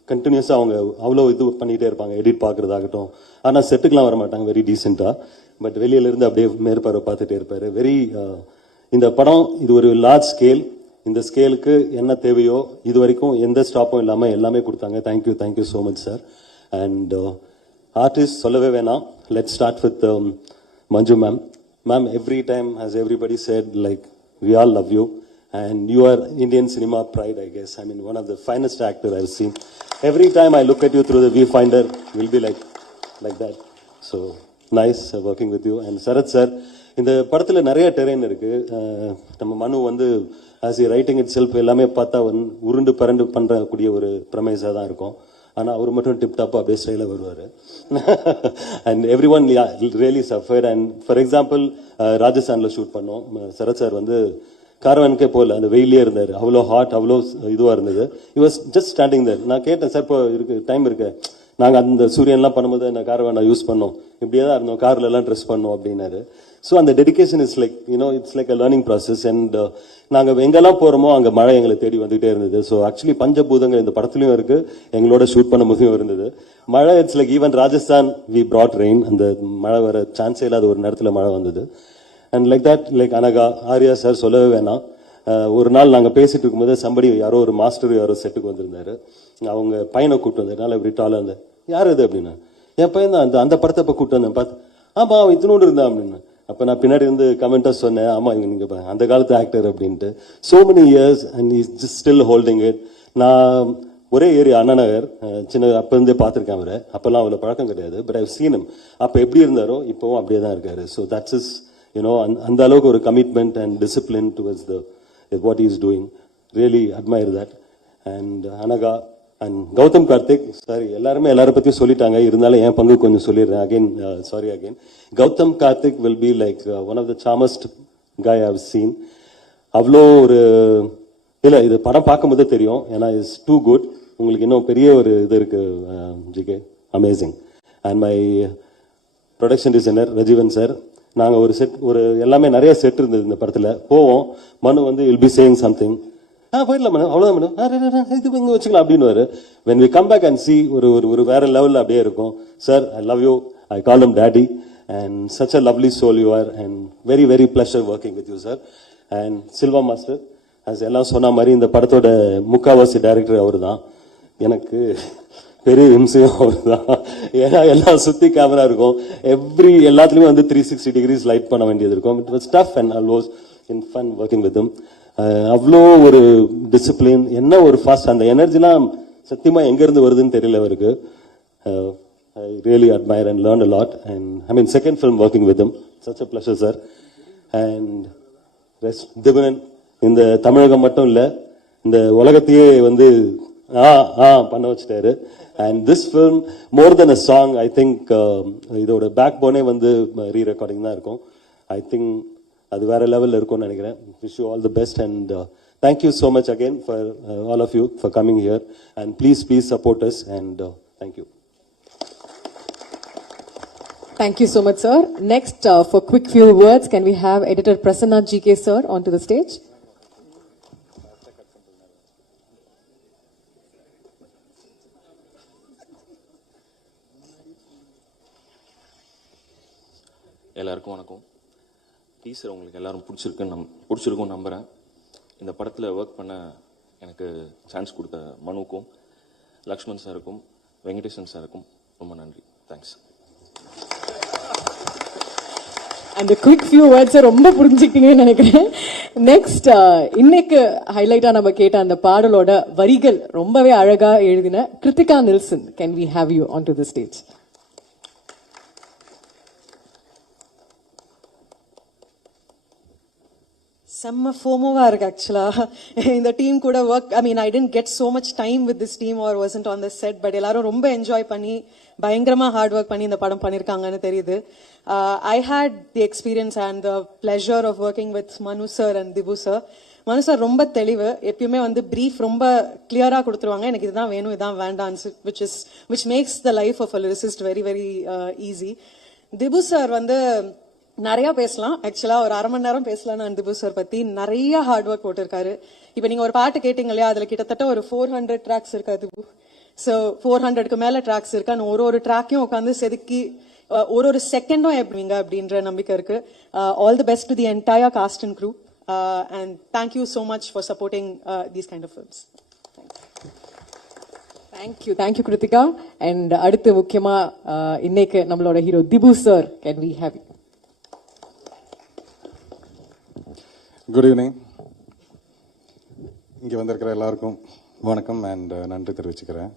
கண்டினியூஸாக அவங்க அவ்வளோ இது பண்ணிகிட்டே இருப்பாங்க, எடிட் பார்க்குறதாகட்டும். ஆனால் செட்டுக்கெலாம் வர மாட்டாங்க, வெரி டீசெண்டாக. பட் வெளியிலேருந்து அப்படியே மேற்பார்வை பார்த்துட்டே இருப்பார். வெரி இந்த படம் இது ஒரு லார்ஜ் ஸ்கேல். இந்த ஸ்கேலுக்கு என்ன தேவையோ இது வரைக்கும் எந்த ஸ்டாப்பும் இல்லாமல் எல்லாமே கொடுத்தாங்க. Thank you so much sir. And artist சொல்லவே வேணாம். Let's start with Manju ma'am. Ma'am, every time has everybody set like we all love you and you are Indian cinema pride, I guess. I mean, one of the finest actor I've seen. Every time I look at you through the viewfinder, will be like that. So nice working with you. And Sarath sir, இந்த படத்துல நிறைய terrain இருக்கு. நம்ம மனு வந்து as he writing itself எல்லாமே பார்த்தா உருண்டு பரண்டு பண்றக்கூடிய ஒரு பிரமைஸா தான் இருக்கும். ஆனால் அவர் மட்டும் டிப் டாப்பாக அப்படியே ஸ்டைலாக வருவார். And every one really suffered. And for example ராஜஸ்தானில் ஷூட் பண்ணோம். சரத் சார் வந்து காரவானுக்கே போகல, அந்த வெயிலே இருந்தார். அவ்வளோ ஹாட், அவ்வளோ இதுவாக இருந்தது. He was just standing there. நான் கேட்டேன், சார் இப்போ இருக்கு டைம் இருக்கு, நாங்கள் அந்த சூரியன்லாம் பண்ணும்போது அந்த காரவானை யூஸ் பண்ணோம், இப்படியே தான் இருந்தோம், கார்லலாம் ட்ரெஸ் பண்ணோம் அப்படின்னாரு. ஸோ அந்த dedication is like it's like a learning process. And நாங்கள் எங்கெல்லாம் போகிறோமோ அங்கே மழை எங்களை தேடி வந்துகிட்டே இருந்தது. ஸோ ஆக்சுவலி பஞ்சபூதங்கள் இந்த படத்துலையும் இருக்கு, எங்களோட ஷூட் பண்ணும் போதும் இருந்தது மழை. It's like even Rajasthan we brought rain. அந்த மழை வர சான்ஸே இல்லாத ஒரு நேரத்தில் மழை வந்தது. And like that, like Anagha, Arya sir சொல்லவே வேணாம். ஒரு நாள் நாங்கள் பேசிட்டு இருக்கும்போது சம்படி யாரோ ஒரு மாஸ்டர் யாரோ செட்டுக்கு வந்திருந்தாரு. அவங்க பையனை கூப்பிட்டு வந்ததுனால இப்படி டாலாக இருந்தேன். யார் இது அப்படின்னா, என் பையன் தான் அந்த படத்தை இப்போ கூப்பிட்டு வந்தேன். பார்த்து ஆமா அவன் இத்தினோடு இருந்தான் அப்படின்னு. அப்போ நான் பின்னாடி இருந்து கமெண்ட்டாக சொன்னேன், ஆமா நீங்கள் அந்த காலத்து ஆக்டர் அப்படின்ட்டு. so many years and he's just still holding it. நான் ஒரே ஏரியா அண்ணா நகர் சின்ன அப்போ இருந்தே பார்த்துருக்கேன் அவரை. அப்போல்லாம் அவ்வளோ பழக்கம் கிடையாது. But I've seen him. அப்போ எப்படி இருந்தாரோ இப்போவும் அப்படியே தான் இருக்காரு. ஸோ தட்ஸ் இஸ் யூனோ அந்த அளவுக்கு ஒரு commitment and discipline towards the what he is doing. Really admire that. And Anaga and Gautam Karthik, sorry, எல்லாரை பத்தியும் சொல்லிட்டாங்க, இருந்தாலும் என் பங்கு கொஞ்சம் சொல்லிடுறேன். Again, sorry again. Gautam Karthik will be like one of the charmest guy I have seen. அவ்வளோ ஒரு இல்லை, இது படம் பார்க்கும்போதே தெரியும், ஏன்னா இஸ் டூ குட். உங்களுக்கு இன்னும் பெரிய ஒரு இது இருக்கு GK, amazing. And my production designer Rajeevan sir, நாங்கள் ஒரு செட் எல்லாமே நிறைய செட் இருந்தது இந்த படத்தில். போவோம், மனு வந்து வில் பி சேயிங் சம்திங், போயிடலாம் மேடம், அவ்வளோதான் மேடம், இது இங்கே வச்சுக்கலாம் அப்படின்னு. when we come back and see ஒரு வேற லெவலில் அப்படியே இருக்கும். Sir, I love you, I call him daddy and such a lovely soul you are and very very pleasure working with you sir. and Silva master, as எல்லாம் சொன்ன மாதிரி இந்த படத்தோட முக்காவாசி டைரக்டர் அவர் தான். எனக்கு பெரிய இம்சையும் அவர் தான். ஏன்னா எல்லாம் சுத்தி கேமரா இருக்கும், எல்லாத்துலயும் வந்து 360 degrees லைட் பண்ண வேண்டியது இருக்கும். It was tough and always in fun working with him. அவ்வளோ ஒரு டிசிப்ளின், என்ன ஒரு ஃபாஸ்ட், அந்த எனர்ஜிலாம் சத்தியமா எங்க இருந்து வருதுன்னு தெரியல அவருக்கு. I really admire and learn a lot. And I mean second film working with him, such a pleasure sir. And திபனன் இந்த தமிழகம் மட்டும் இல்ல, இந்த உலகத்தையே வந்து பண்ண வச்சுட்டாரு. And this film more than a song, I think இதோட பேக் போனே வந்து ரீ ரெக்கார்டிங் தான் இருக்கும். ஐ திங்க் அது வேற லெவலில் இருக்கும்னு நினைக்கிறேன். Wish you all the best and thank you so much again for all of you for coming here and please support us and thank you. Thank you so much, sir. Next, for quick few words, can we have editor Prasanna GK sir onto the stage? எல்லாருக்கும் வணக்கம். Teaser உங்களுக்கு எல்லாரும் பிடிச்சிருக்குன்னு நம்புகிறேன். இந்த படத்தில் work பண்ண எனக்கு சான்ஸ் கொடுத்த மனுவுக்கும், லக்ஷ்மண் சாருக்கும், வெங்கடேசன் சாருக்கும் ரொம்ப நன்றி. தேங்க்ஸ். அந்த குவிக் ஃபியூ வேர்ட்ஸ் ரொம்ப புரிஞ்சுக்கிட்டீங்கன்னு நினைக்கிறேன். நெக்ஸ்ட், இன்னைக்கு ஹைலைட்டா நம்ம கேட்ட அந்த பாடலோட வரிகள் ரொம்பவே அழகா எழுதின Kiruthiga Nelson, can we have you on to the stage? செம்ம ஃபோமோவா இருக்கு ஆக்சுவலா இந்த டீம் கூட work. I mean, I didn't get so much time with this team or wasn't on the set, but எல்லாரும் ரொம்ப என்ஜாய் பண்ணி பயங்கரமா ஹார்ட் ஒர்க் பண்ணி இந்த படம் பண்ணிருக்காங்கன்னு தெரியுது. I had the experience and the pleasure of working with Manu sir and Dipu sir. Manu sir ரொம்ப தெளிவு, எப்பயுமே வந்து பிரீஃப் ரொம்ப கிளியரா கொடுத்துருவாங்க, எனக்கு இதுதான் வேணும் இதுதான் வேண்டாம், which makes the life of a lyricist very very easy. Dipu sir வந்து நிறைய பேசலாம், ஆக்சுவலா ஒரு அரை மணி நேரம் பேசலாம் நான் திபு சார் பத்தி. நிறைய ஹார்ட் ஒர்க் போட்டிருக்காரு. இப்ப நீங்க ஒரு பாட்டு கேட்டீங்க இல்லையா, அதுல கிட்டத்தட்ட ஒரு 400 ட்ராக்ஸ் இருக்கா திபு. சோ 400க்கு மேல ட்ராக்ஸ் இருக்கு. ஒரு ட்ராக்கையும் உட்காந்து செதுக்கி ஒரு செகண்டும் எப்படிங்க அப்படின்ற நம்பிக்கை இருக்கு. All the best to the entire cast and crew and thank you so much for supporting these kind of films. Thank you Krithika. And அடுத்து முக்கியமா இன்னைக்கு நம்மளோட hero Dibu sir, can we have you? Good evening. இங்கே வந்திருக்கிற எல்லாருக்கும் வணக்கம் அண்ட் நன்றி தெரிவிச்சுக்கிறேன்.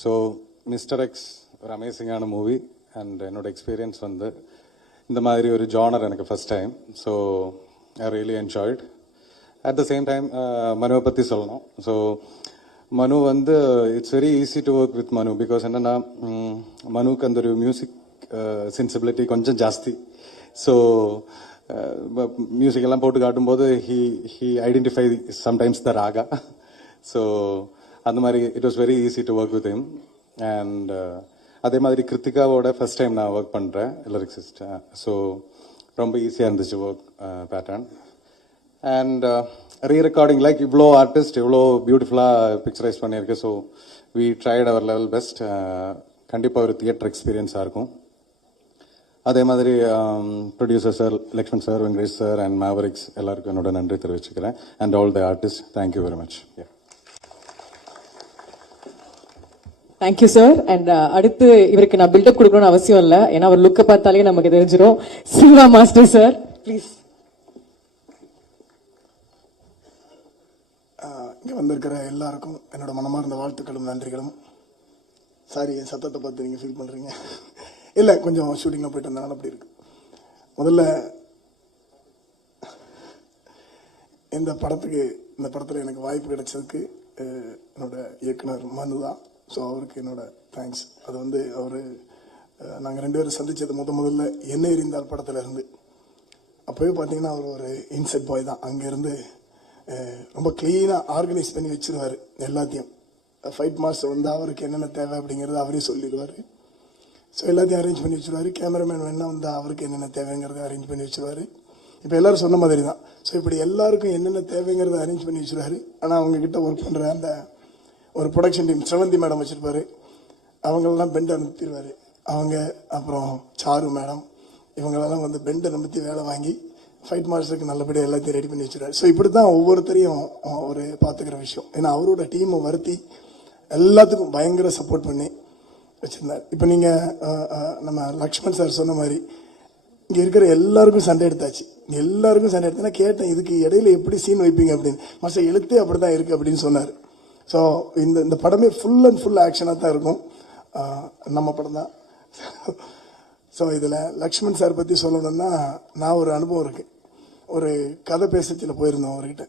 ஸோ மிஸ்டர் எக்ஸ் ஒரு அமேசிங்கான மூவி அண்ட் என்னோட எக்ஸ்பீரியன்ஸ் வந்து இந்த மாதிரி ஒரு ஜானர் எனக்கு first time. So I really enjoyed. At the same time மனுவை பற்றி சொல்லணும். ஸோ மனு வந்து it's very easy to work with மனு. பிகாஸ் என்னன்னா மனுக்கு அந்த ஒரு மியூசிக் சென்சிபிலிட்டி கொஞ்சம் ஜாஸ்தி. ஸோ மியூசிக் எல்லாம் போட்டு காட்டும்போது he identify sometimes the raga. So அந்த மாதிரி it was very easy to work with him. And அதே மாதிரி கிருத்திகாவோட ஃபர்ஸ்ட் டைம் நான் ஒர்க் பண்ணுறேன் லிரிக்ஸிஸ்ட். ஸோ ரொம்ப ஈஸியாக இருந்துச்சு work pattern. And re recording like இவ்வளோ ஆர்டிஸ்ட் இவ்வளோ பியூட்டிஃபுல்லாக பிக்சரைஸ் பண்ணியிருக்கு. So we tried our level best. கண்டிப்பாக ஒரு தியேட்டர் எக்ஸ்பீரியன்ஸாக இருக்கும். அதே மாதிரி producer sir, Lakshman sir, Venkatesh sir and Mavericks எல்லாருக்கும் என்னோட நன்றி தெரிவிச்சுக்கிறேன். And all the artist, thank you very much. Thank you sir. And அடுத்து இவருக்கு நான் பில்டப் கொடுக்கணும்னு அவசியம் இல்லை, ஏன்னா அவர் லுக்கை பார்த்தாலே நமக்கு தெரிஞ்சிடும். Silva master sir please. இங்கே வந்திருக்கிற எல்லாருக்கும் என்னோட மனமார்ந்த வாழ்த்துக்களும் நன்றிகளும். சாரி, என் சத்தத்தை பார்த்து நீங்கள் ஃபீல் பண்ணுறீங்க. இல்லை, கொஞ்சம் ஷூட்டிங்கில் போயிட்டு வந்தனால அப்படி இருக்கு. முதல்ல இந்த படத்தில் எனக்கு வாய்ப்பு கிடைச்சதுக்கு என்னோட இயக்குனர் மனு தான். ஸோ அவருக்கு என்னோட தேங்க்ஸ். அது வந்து அவர் நாங்கள் 2 பேரும் சந்தித்தது முதல்ல என்ன எறிந்தால் படத்தில் இருந்து. அப்போவே பார்த்தீங்கன்னா அவர் ஒரு இன்செட் பாய் தான். அங்கேருந்து ரொம்ப க்ளீனாக ஆர்கனைஸ் பண்ணி வச்சிருவார் எல்லாத்தையும். ஃபைட் மாஸ்டர் வந்து அவருக்கு என்னென்ன தேவை அப்படிங்கிறத அவரே சொல்லிடுவார். ஸோ எல்லாத்தையும் அரேஞ்ச் பண்ணி வச்சுருவார். கேமராமேன் வேணா வந்து அவருக்கு என்னென்ன தேவைங்கிறத அரேஞ்ச் பண்ணி வச்சுருவார். இப்போ எல்லாரும் சொன்ன மாதிரி தான். ஸோ இப்படி எல்லாருக்கும் என்னென்ன தேவைங்கிறத அரேஞ்ச் பண்ணி வச்சுருவாரு. ஆனால் அவங்கக்கிட்ட ஒர்க் பண்ணுற அந்த ஒரு ப்ரொடக்ஷன் டீம், ஸ்ரவந்தி மேடம் வச்சுருப்பாரு. அவங்களெல்லாம் பெண்டை அனுப்பிடுவார். அவங்க அப்புறம் சாரு மேடம் இவங்களெல்லாம் வந்து பெண்டை நம்பி வேலை வாங்கி ஃபைட் மாஸ்டருக்கு நல்லபடியாக எல்லாத்தையும் ரெடி பண்ணி வச்சுருவாரு. ஸோ இப்படி தான் ஒவ்வொருத்தரையும் ஒரு பார்த்துக்கிற விஷயம். ஏன்னா அவரோட டீமை வருத்தி எல்லாத்துக்கும் பயங்கர சப்போர்ட் பண்ணி வச்சுருந்தார். இப்போ நீங்கள் நம்ம லக்ஷ்மண் சார் சொன்ன மாதிரி இங்கே இருக்கிற எல்லாருக்கும் சண்டை எடுத்தாச்சு. எல்லாருக்கும் சண்டை எடுத்தேன்னா கேட்டேன், இதுக்கு இடையில எப்படி சீன் வைப்பீங்க அப்படின்னு. மாஸ்டர் எழுத்தே அப்படி தான் இருக்குது அப்படின்னு சொன்னார். ஸோ இந்த படமே ஃபுல் அண்ட் ஃபுல் ஆக்ஷனாக தான் இருக்கும். நம்ம படம் தான். ஸோ இதில் லக்ஷ்மண் சார் பற்றி சொல்லணும்னா, நான் ஒரு அனுபவம் இருக்குது. ஒரு கதை பேசச்சில் போயிருந்தோம் அவர்கிட்ட.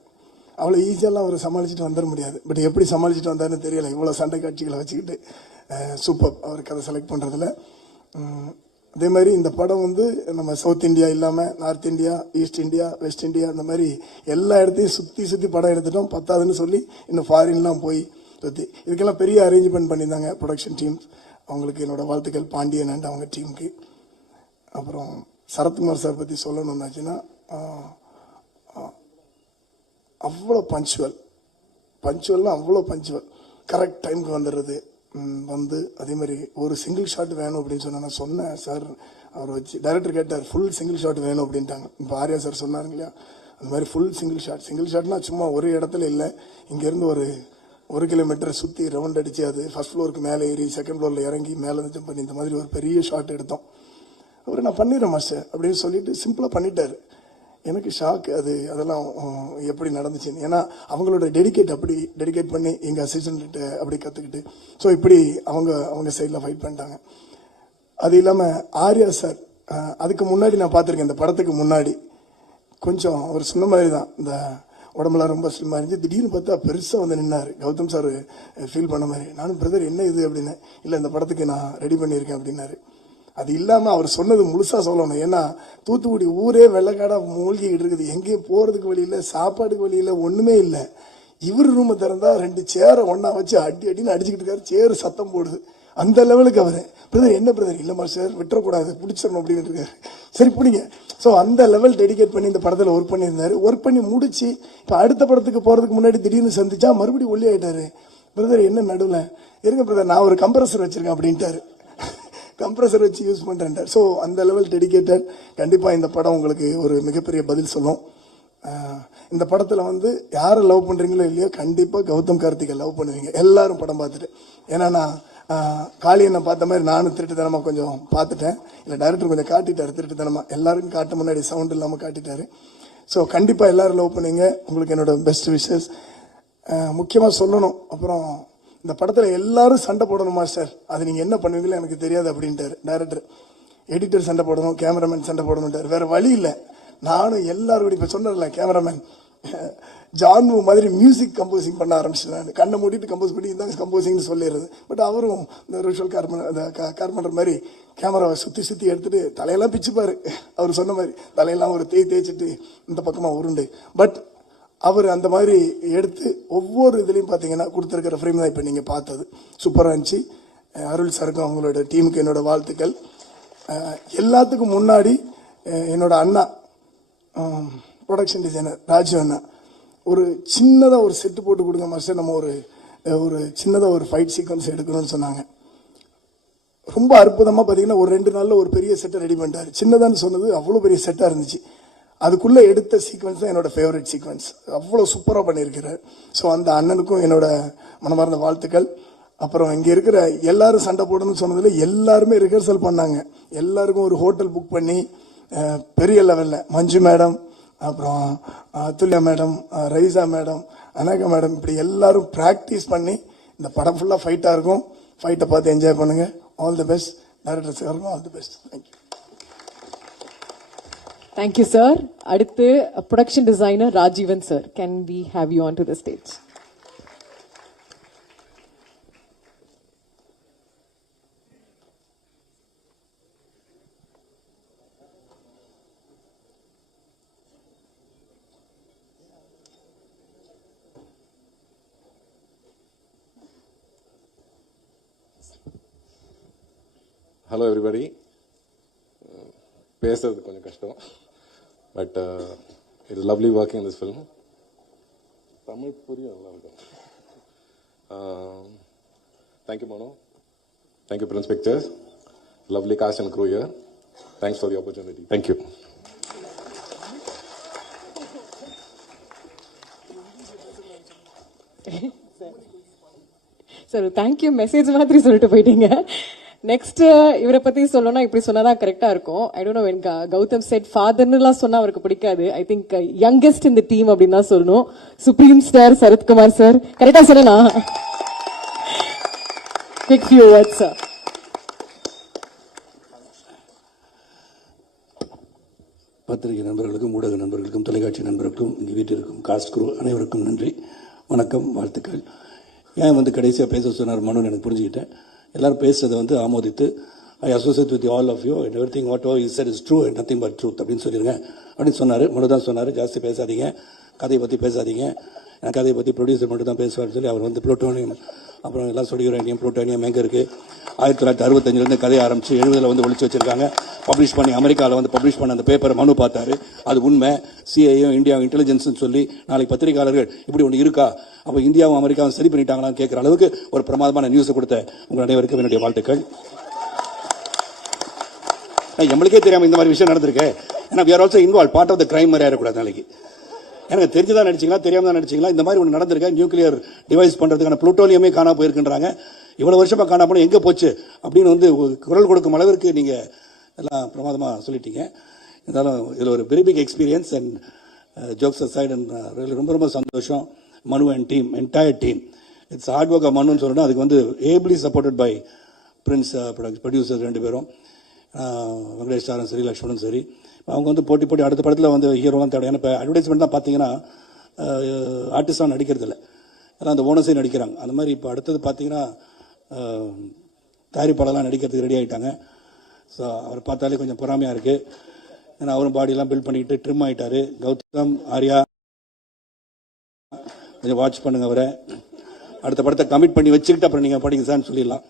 அவ்வளோ ஈஸியெல்லாம் அவர் சமாளிச்சுட்டு வந்துட முடியாது. பட் எப்படி சமாளிச்சுட்டு வந்தாருன்னு தெரியல. இவ்வளோ சண்டை காட்சிகளை வச்சுக்கிட்டு சூப்பர் அவர் கதை செலக்ட் பண்ணுறதுல. அதே மாதிரி இந்த படம் வந்து நம்ம சவுத் இந்தியா இல்லாமல் north India, east India, west India, அந்த மாதிரி எல்லா இடத்தையும் சுற்றி படம் எடுத்துட்டோம். பத்தாதுன்னு சொல்லி இன்னும் ஃபாரின்லாம் போய் சுற்றி இதுக்கெல்லாம் பெரிய அரேஞ்ச்மெண்ட் பண்ணியிருந்தாங்க ப்ரொடக்ஷன் டீம். அவங்களுக்கு என்னோட வாழ்த்துக்கள், பாண்டியன் அண்ட் அவங்க டீமுக்கு. அப்புறம் சரத்குமார் சார் பற்றி சொல்லணும்னாச்சுன்னா, அவ்வளோ பஞ்சுவல்லாம் அவ்வளோ பஞ்சுவல். கரெக்ட் டைமுக்கு வந்துடுறது. வந்து அதே மாதிரி ஒரு சிங்கிள் ஷாட் வேணும் அப்படின்னு சொன்னா நான் சொன்னேன் சார். அவர் வச்சு டைரக்டர் கேட்டார், ஃபுல் சிங்கிள் ஷாட் வேணும் அப்படின்ட்டாங்க. இப்போ ஆர்யா சார் சொன்னாருங்க இல்லையா, அந்த மாதிரி ஃபுல் சிங்கிள் ஷாட்னா சும்மா ஒரு இடத்துல இல்லை, இங்கேருந்து ஒரு 1 கிலோமீட்டர் சுற்றி ரவுண்ட் அடித்து அது ஃபர்ஸ்ட் ஃப்ளோருக்கு மேலே ஏறி செகண்ட் ஃப்ளோரில் இறங்கி மேலே ஜம்ப் பண்ணி இந்த மாதிரி ஒரு பெரிய ஷாட் எடுத்தோம். அவர் நான் பண்ணிடுறேன் மாஸ்டர் அப்படின்னு சொல்லிட்டு சிம்பிளாக பண்ணிட்டாரு. எனக்கு ஷாக். அதெல்லாம் எப்படி நடந்துச்சுன்னு. ஏன்னா அவங்களோட டெடிகேட் பண்ணி எங்கள் அசிஸ்டன்ட் அப்படி கற்றுக்கிட்டு ஸோ இப்படி அவங்க சைடில் ஃபைட் பண்ணிட்டாங்க. அது இல்லாமல் ஆர்யா சார் அதுக்கு முன்னாடி நான் பார்த்துருக்கேன். இந்த படத்துக்கு முன்னாடி கொஞ்சம் அவர் சொன்ன மாதிரி தான், இந்த உடம்புலாம் ரொம்ப ஸ்லிம்மாக இருந்துச்சு. திடீர்னு பார்த்தா பெருசாக வந்து நின்னார். கௌதம் சார் ஃபீல் பண்ண மாதிரி. நானும் பிரதர் என்ன இது அப்படின்னு. இல்லை, இந்த படத்துக்கு நான் ரெடி பண்ணியிருக்கேன் அப்படின்னாரு. அது இல்லாமல் அவர் சொன்னது முழுசாக சொல்லணும். ஏன்னா தூத்துக்குடி ஊரே வெள்ளக்காடாக மூழ்கிக்கிட்டு இருக்குது. எங்கேயும் போகிறதுக்கு வழி இல்லை, சாப்பாடுக்கு வழி இல்லை, ஒன்றுமே இல்லை. இவர் ரூமை திறந்தா 2 சேரை ஒன்றா வச்சு அடின்னு அடிச்சுக்கிட்டு இருக்காரு. சேரு சத்தம் போடுது. அந்த லெவலுக்கு அவர் பிரதர் என்ன பிரதர் இல்லைம்மா சார் விட்டுறக்கூடாது, பிடிச்சிடணும் அப்படின்னு இருக்காரு. சரி பிடிங்க. ஸோ அந்த லெவல் டெடிகேட் பண்ணி இந்த படத்தில் ஒர்க் பண்ணியிருந்தாரு. ஒர்க் பண்ணி முடிச்சு இப்போ அடுத்த படத்துக்கு போகிறதுக்கு முன்னாடி திடீர்னு சந்திச்சா மறுபடியும் ஒல்லி ஆகிட்டாரு. பிரதர் என்ன நடுவில் இருங்க பிரதர், நான் ஒரு கம்ப்ரஸர் வச்சிருக்கேன் அப்படின்ட்டாரு. கம்ப்ரஸர் வச்சு யூஸ் பண்ணுறேன். ஸோ அந்த லெவல் டெடிகேட்டட். கண்டிப்பாக இந்த படம் உங்களுக்கு ஒரு மிகப்பெரிய பதில் சொல்லும். இந்த படத்தில் வந்து யாரை லவ் பண்ணுறீங்களோ இல்லையோ கண்டிப்பாக கௌதம் கார்த்திகை லவ் பண்ணுவீங்க எல்லாரும் படம் பார்த்துட்டு. ஏன்னா நான் காளியனை பார்த்த மாதிரி நானும் திருட்டுத்தனமாக கொஞ்சம் பார்த்துட்டேன். இல்லை டைரக்டர் கொஞ்சம் காட்டிட்டாரு திருட்டுத்தனமாக. எல்லாருக்கும் காட்ட முன்னாடி சவுண்ட் இல்லாமல் காட்டிட்டாரு. ஸோ கண்டிப்பாக எல்லாரும் லவ் பண்ணுவீங்க. உங்களுக்கு என்னோட பெஸ்ட் விஷஸ். முக்கியமாக சொல்லணும், அப்புறம் இந்த படத்தில் எல்லாரும் சண்டை போடணும் மாஸ்டர், அது நீங்கள் என்ன பண்ணுவீங்களோ எனக்கு தெரியாது அப்படின்ட்டாரு டைரக்டர். எடிட்டர் சண்டை போடணும், கேமராமேன் சண்டை போடணுன்ட்டார். வேற வழி இல்லை. நானும் எல்லாரும் இப்போ சொன்னல கேமராமேன் ஜான்மு மாதிரி மியூசிக் கம்போசிங் பண்ண ஆரம்பிச்சிட்டேன். கண்ணை மூடிட்டு கம்போஸ் பண்ணி இதான் கம்போசிங்னு சொல்லிடுறது. பட் அவரும் இந்த ரிச்சுவல் கார்பெண்டர் மாதிரி கேமராவை சுற்றி எடுத்துட்டு தலையெல்லாம் பிச்சுப்பாரு. அவர் சொன்ன மாதிரி தலையெல்லாம் ஒரு தேய்ச்சிட்டு இந்த பக்கமாக உருண்டு. பட் அவர் அந்த மாதிரி எடுத்து ஒவ்வொரு இதுலையும் பார்த்தீங்கன்னா கொடுத்துருக்கிற ஃப்ரேம் தான் இப்போ நீங்கள் பார்த்தது சூப்பராக இருந்துச்சு. அருள் சாருக்கும் அவங்களோட டீமுக்கு என்னோட வாழ்த்துக்கள். எல்லாத்துக்கும் முன்னாடி என்னோட அண்ணா ப்ரொடக்ஷன் டிசைனர் ராஜு அண்ணா ஒரு சின்னதாக ஒரு செட்டு போட்டு கொடுங்க மாஸ்டர், நம்ம ஒரு சின்னதாக ஒரு ஃபைட் சீக்வன்ஸ் எடுக்கணும்னு சொன்னாங்க. ரொம்ப அற்புதமாக பார்த்தீங்கன்னா ஒரு 2 நாளில் ஒரு பெரிய செட்டை ரெடி பண்ணிட்டாரு. சின்னதான்னு சொன்னது அவ்வளோ பெரிய செட்டாக இருந்துச்சு. அதுக்குள்ளே எடுத்த சீக்வன்ஸ் தான் என்னோட ஃபேவரட் சீக்வன்ஸ். அவ்வளோ சூப்பராக பண்ணியிருக்கிறார். ஸோ அந்த அண்ணனுக்கும் என்னோட மனமார்ந்த வாழ்த்துக்கள். அப்புறம் இங்கே இருக்கிற எல்லாரும் சண்டை போடணும்னு சொன்னதில் எல்லாருமே ரிஹர்சல் பண்ணாங்க. எல்லாருக்கும் ஒரு ஹோட்டல் புக் பண்ணி பெரிய லெவலில் மஞ்சு மேடம், அப்புறம் Atulya madam, Raiza madam, Anagha madam, இப்படி எல்லாரும் ப்ராக்டிஸ் பண்ணி இந்த படம் ஃபுல்லாக ஃபைட்டாக இருக்கும். ஃபைட்டை பார்த்து என்ஜாய் பண்ணுங்க. All the best. Director sir all the best. Thank you. Thank you sir. அடுத்து production designer Rajeevan sir, can we have you on to the stage? Hello everybody. பேசுறது கொஞ்சம் கஷ்டம், but it's lovely working in this film. Tamil புரியும், நல்லா இருக்கும். Thank you Mano, thank you Prince Pictures, lovely cast and crew here. Thanks for the opportunity. Thank you. Sir thank you message மாதிரி சொல்லிட்டு போயிட்டீங்க. Next இவரை பத்தி சொல்லணும்னா இப்படி சொன்னாதான் கரெக்டா இருக்கும். I don't know when Gautham said ஃபாதர்னுலாம் சொன்னா அவருக்கு பிடிக்காது. ஐ திங்க் யங்கஸ்ட் இந்த டீம் அப்படின்னு தான் சொல்லணும். சுப்ரீம் ஸ்டார் சரத்குமார் சார், கரெக்டா சொன்னா? Quick few words sir. பத்திரிகை நண்பர்களுக்கும் ஊடக நண்பர்களுக்கும் தொலைக்காட்சி நண்பர்களுக்கும் இங்கே வீட்டிற்கும் காஸ்ட் குரூ அனைவருக்கும் நன்றி, வணக்கம், வாழ்த்துக்கள். ஏன் கடைசியாக பேச சொன்னார் மனு எனக்கு புரிஞ்சுக்கிட்டேன். எல்லாரும் பேசுறதை ஆமோதித்து I associate with all of you and everything what is said is true and nothing but truth அப்படின்னு சொல்லிடுங்க அப்படின்னு சொன்னார். மனு தான் சொன்னார், ஜாஸ்தி பேசாதீங்க, கதையை பற்றி பேசாதீங்க, எனக்கு கதையை பற்றி ப்ரொடியூசர் மட்டும் தான் பேசுவார்னு சொல்லி அவர் புளூட்டோனியம், அப்புறம் எல்லாம் சொல்லிடுறேன். புளூட்டோனியம் எங்கே இருக்குது? 1965 கதையை ஆரம்பித்து 70 ஒழிச்சு வச்சிருக்காங்க. பப்ளிஷ் பண்ணி அமெரிக்காவில் பப்ளிஷ் பண்ண அந்த பேப்பரை மனு பார்த்தாரு. அது உண்மை. சிஐயும் இந்தியா இன்டெலிஜென்ஸ் சொல்லி நாளைக்கு பத்திரிகையாளர்கள் இப்படி ஒன்று இருக்கா, அப்போ இந்தியாவும் அமெரிக்காவும் சரி பண்ணிட்டாங்களான்னு கேட்குற அளவுக்கு ஒரு பிரமாதமான நியூஸை கொடுத்த உங்கள் அனைவருக்கும் என்னுடைய வாழ்த்துக்கள். நம்மளுக்கே தெரியாமல் இந்த மாதிரி விஷயம் நடந்திருக்கு. ஏன்னா we are also involved, part of the crime மாதிரி ஆயிடக்கூடாது. நாளைக்கு எனக்கு தெரிஞ்சுதான் நடிச்சிங்களா தெரியாம தான் நடிச்சிங்களா, இந்த மாதிரி ஒன்று நடந்திருக்க. நியூக்ளியர் டிவைஸ் பண்றதுக்கான புளூட்டோனியமே காணா போயிருக்கின்றாங்க. இவ்வளவு வருஷமா காணா போன எங்க போச்சு அப்படின்னு குரல் கொடுக்கும் அளவிற்கு நீங்க எல்லாம் பிரமாதமா சொல்லிட்டீங்க. இருந்தாலும் இதில் ஒரு very big experience and jokes aside and ரொம்ப ரொம்ப சந்தோஷம். Manu and team, entire team, it's hard work. மனுன்னு சொல்லணும். அதுக்கு ably supported by Prince producer 2 பேரும், வெங்கடேஷ் சாரும் சரி, லக்ஷ்மணும் சரி. அவங்க போட்டி அடுத்த படத்தில் ஹீரோலாம் தேவை. ஏன்னா இப்போ அட்வர்டைஸ்மெண்ட் தான் பார்த்தீங்கன்னா ஆர்டிஸ்டாக நடிக்கிறது இல்லை, எல்லாம் அந்த ஓனர்ஸே நடிக்கிறாங்க. அந்த மாதிரி இப்போ அடுத்தது பார்த்தீங்கன்னா தயாரிப்பாளர்லாம் நடிக்கிறதுக்கு ரெடி ஆகிட்டாங்க. ஸோ அவர் பார்த்தாலே கொஞ்சம் பொறாமையாக இருக்குது. ஏன்னா அவரும் பாடியெல்லாம் பில்ட் பண்ணிக்கிட்டு ட்ரிம் ஆகிட்டாரு. கௌதம், ஆர்யா கொஞ்சம் வாட்ச் பண்ணுங்க. அவரை அடுத்த படத்தை கமிட் பண்ணி வச்சுக்கிட்டு அப்புறம் நீங்கள் படிங்க சார்னு சொல்லிடலாம்.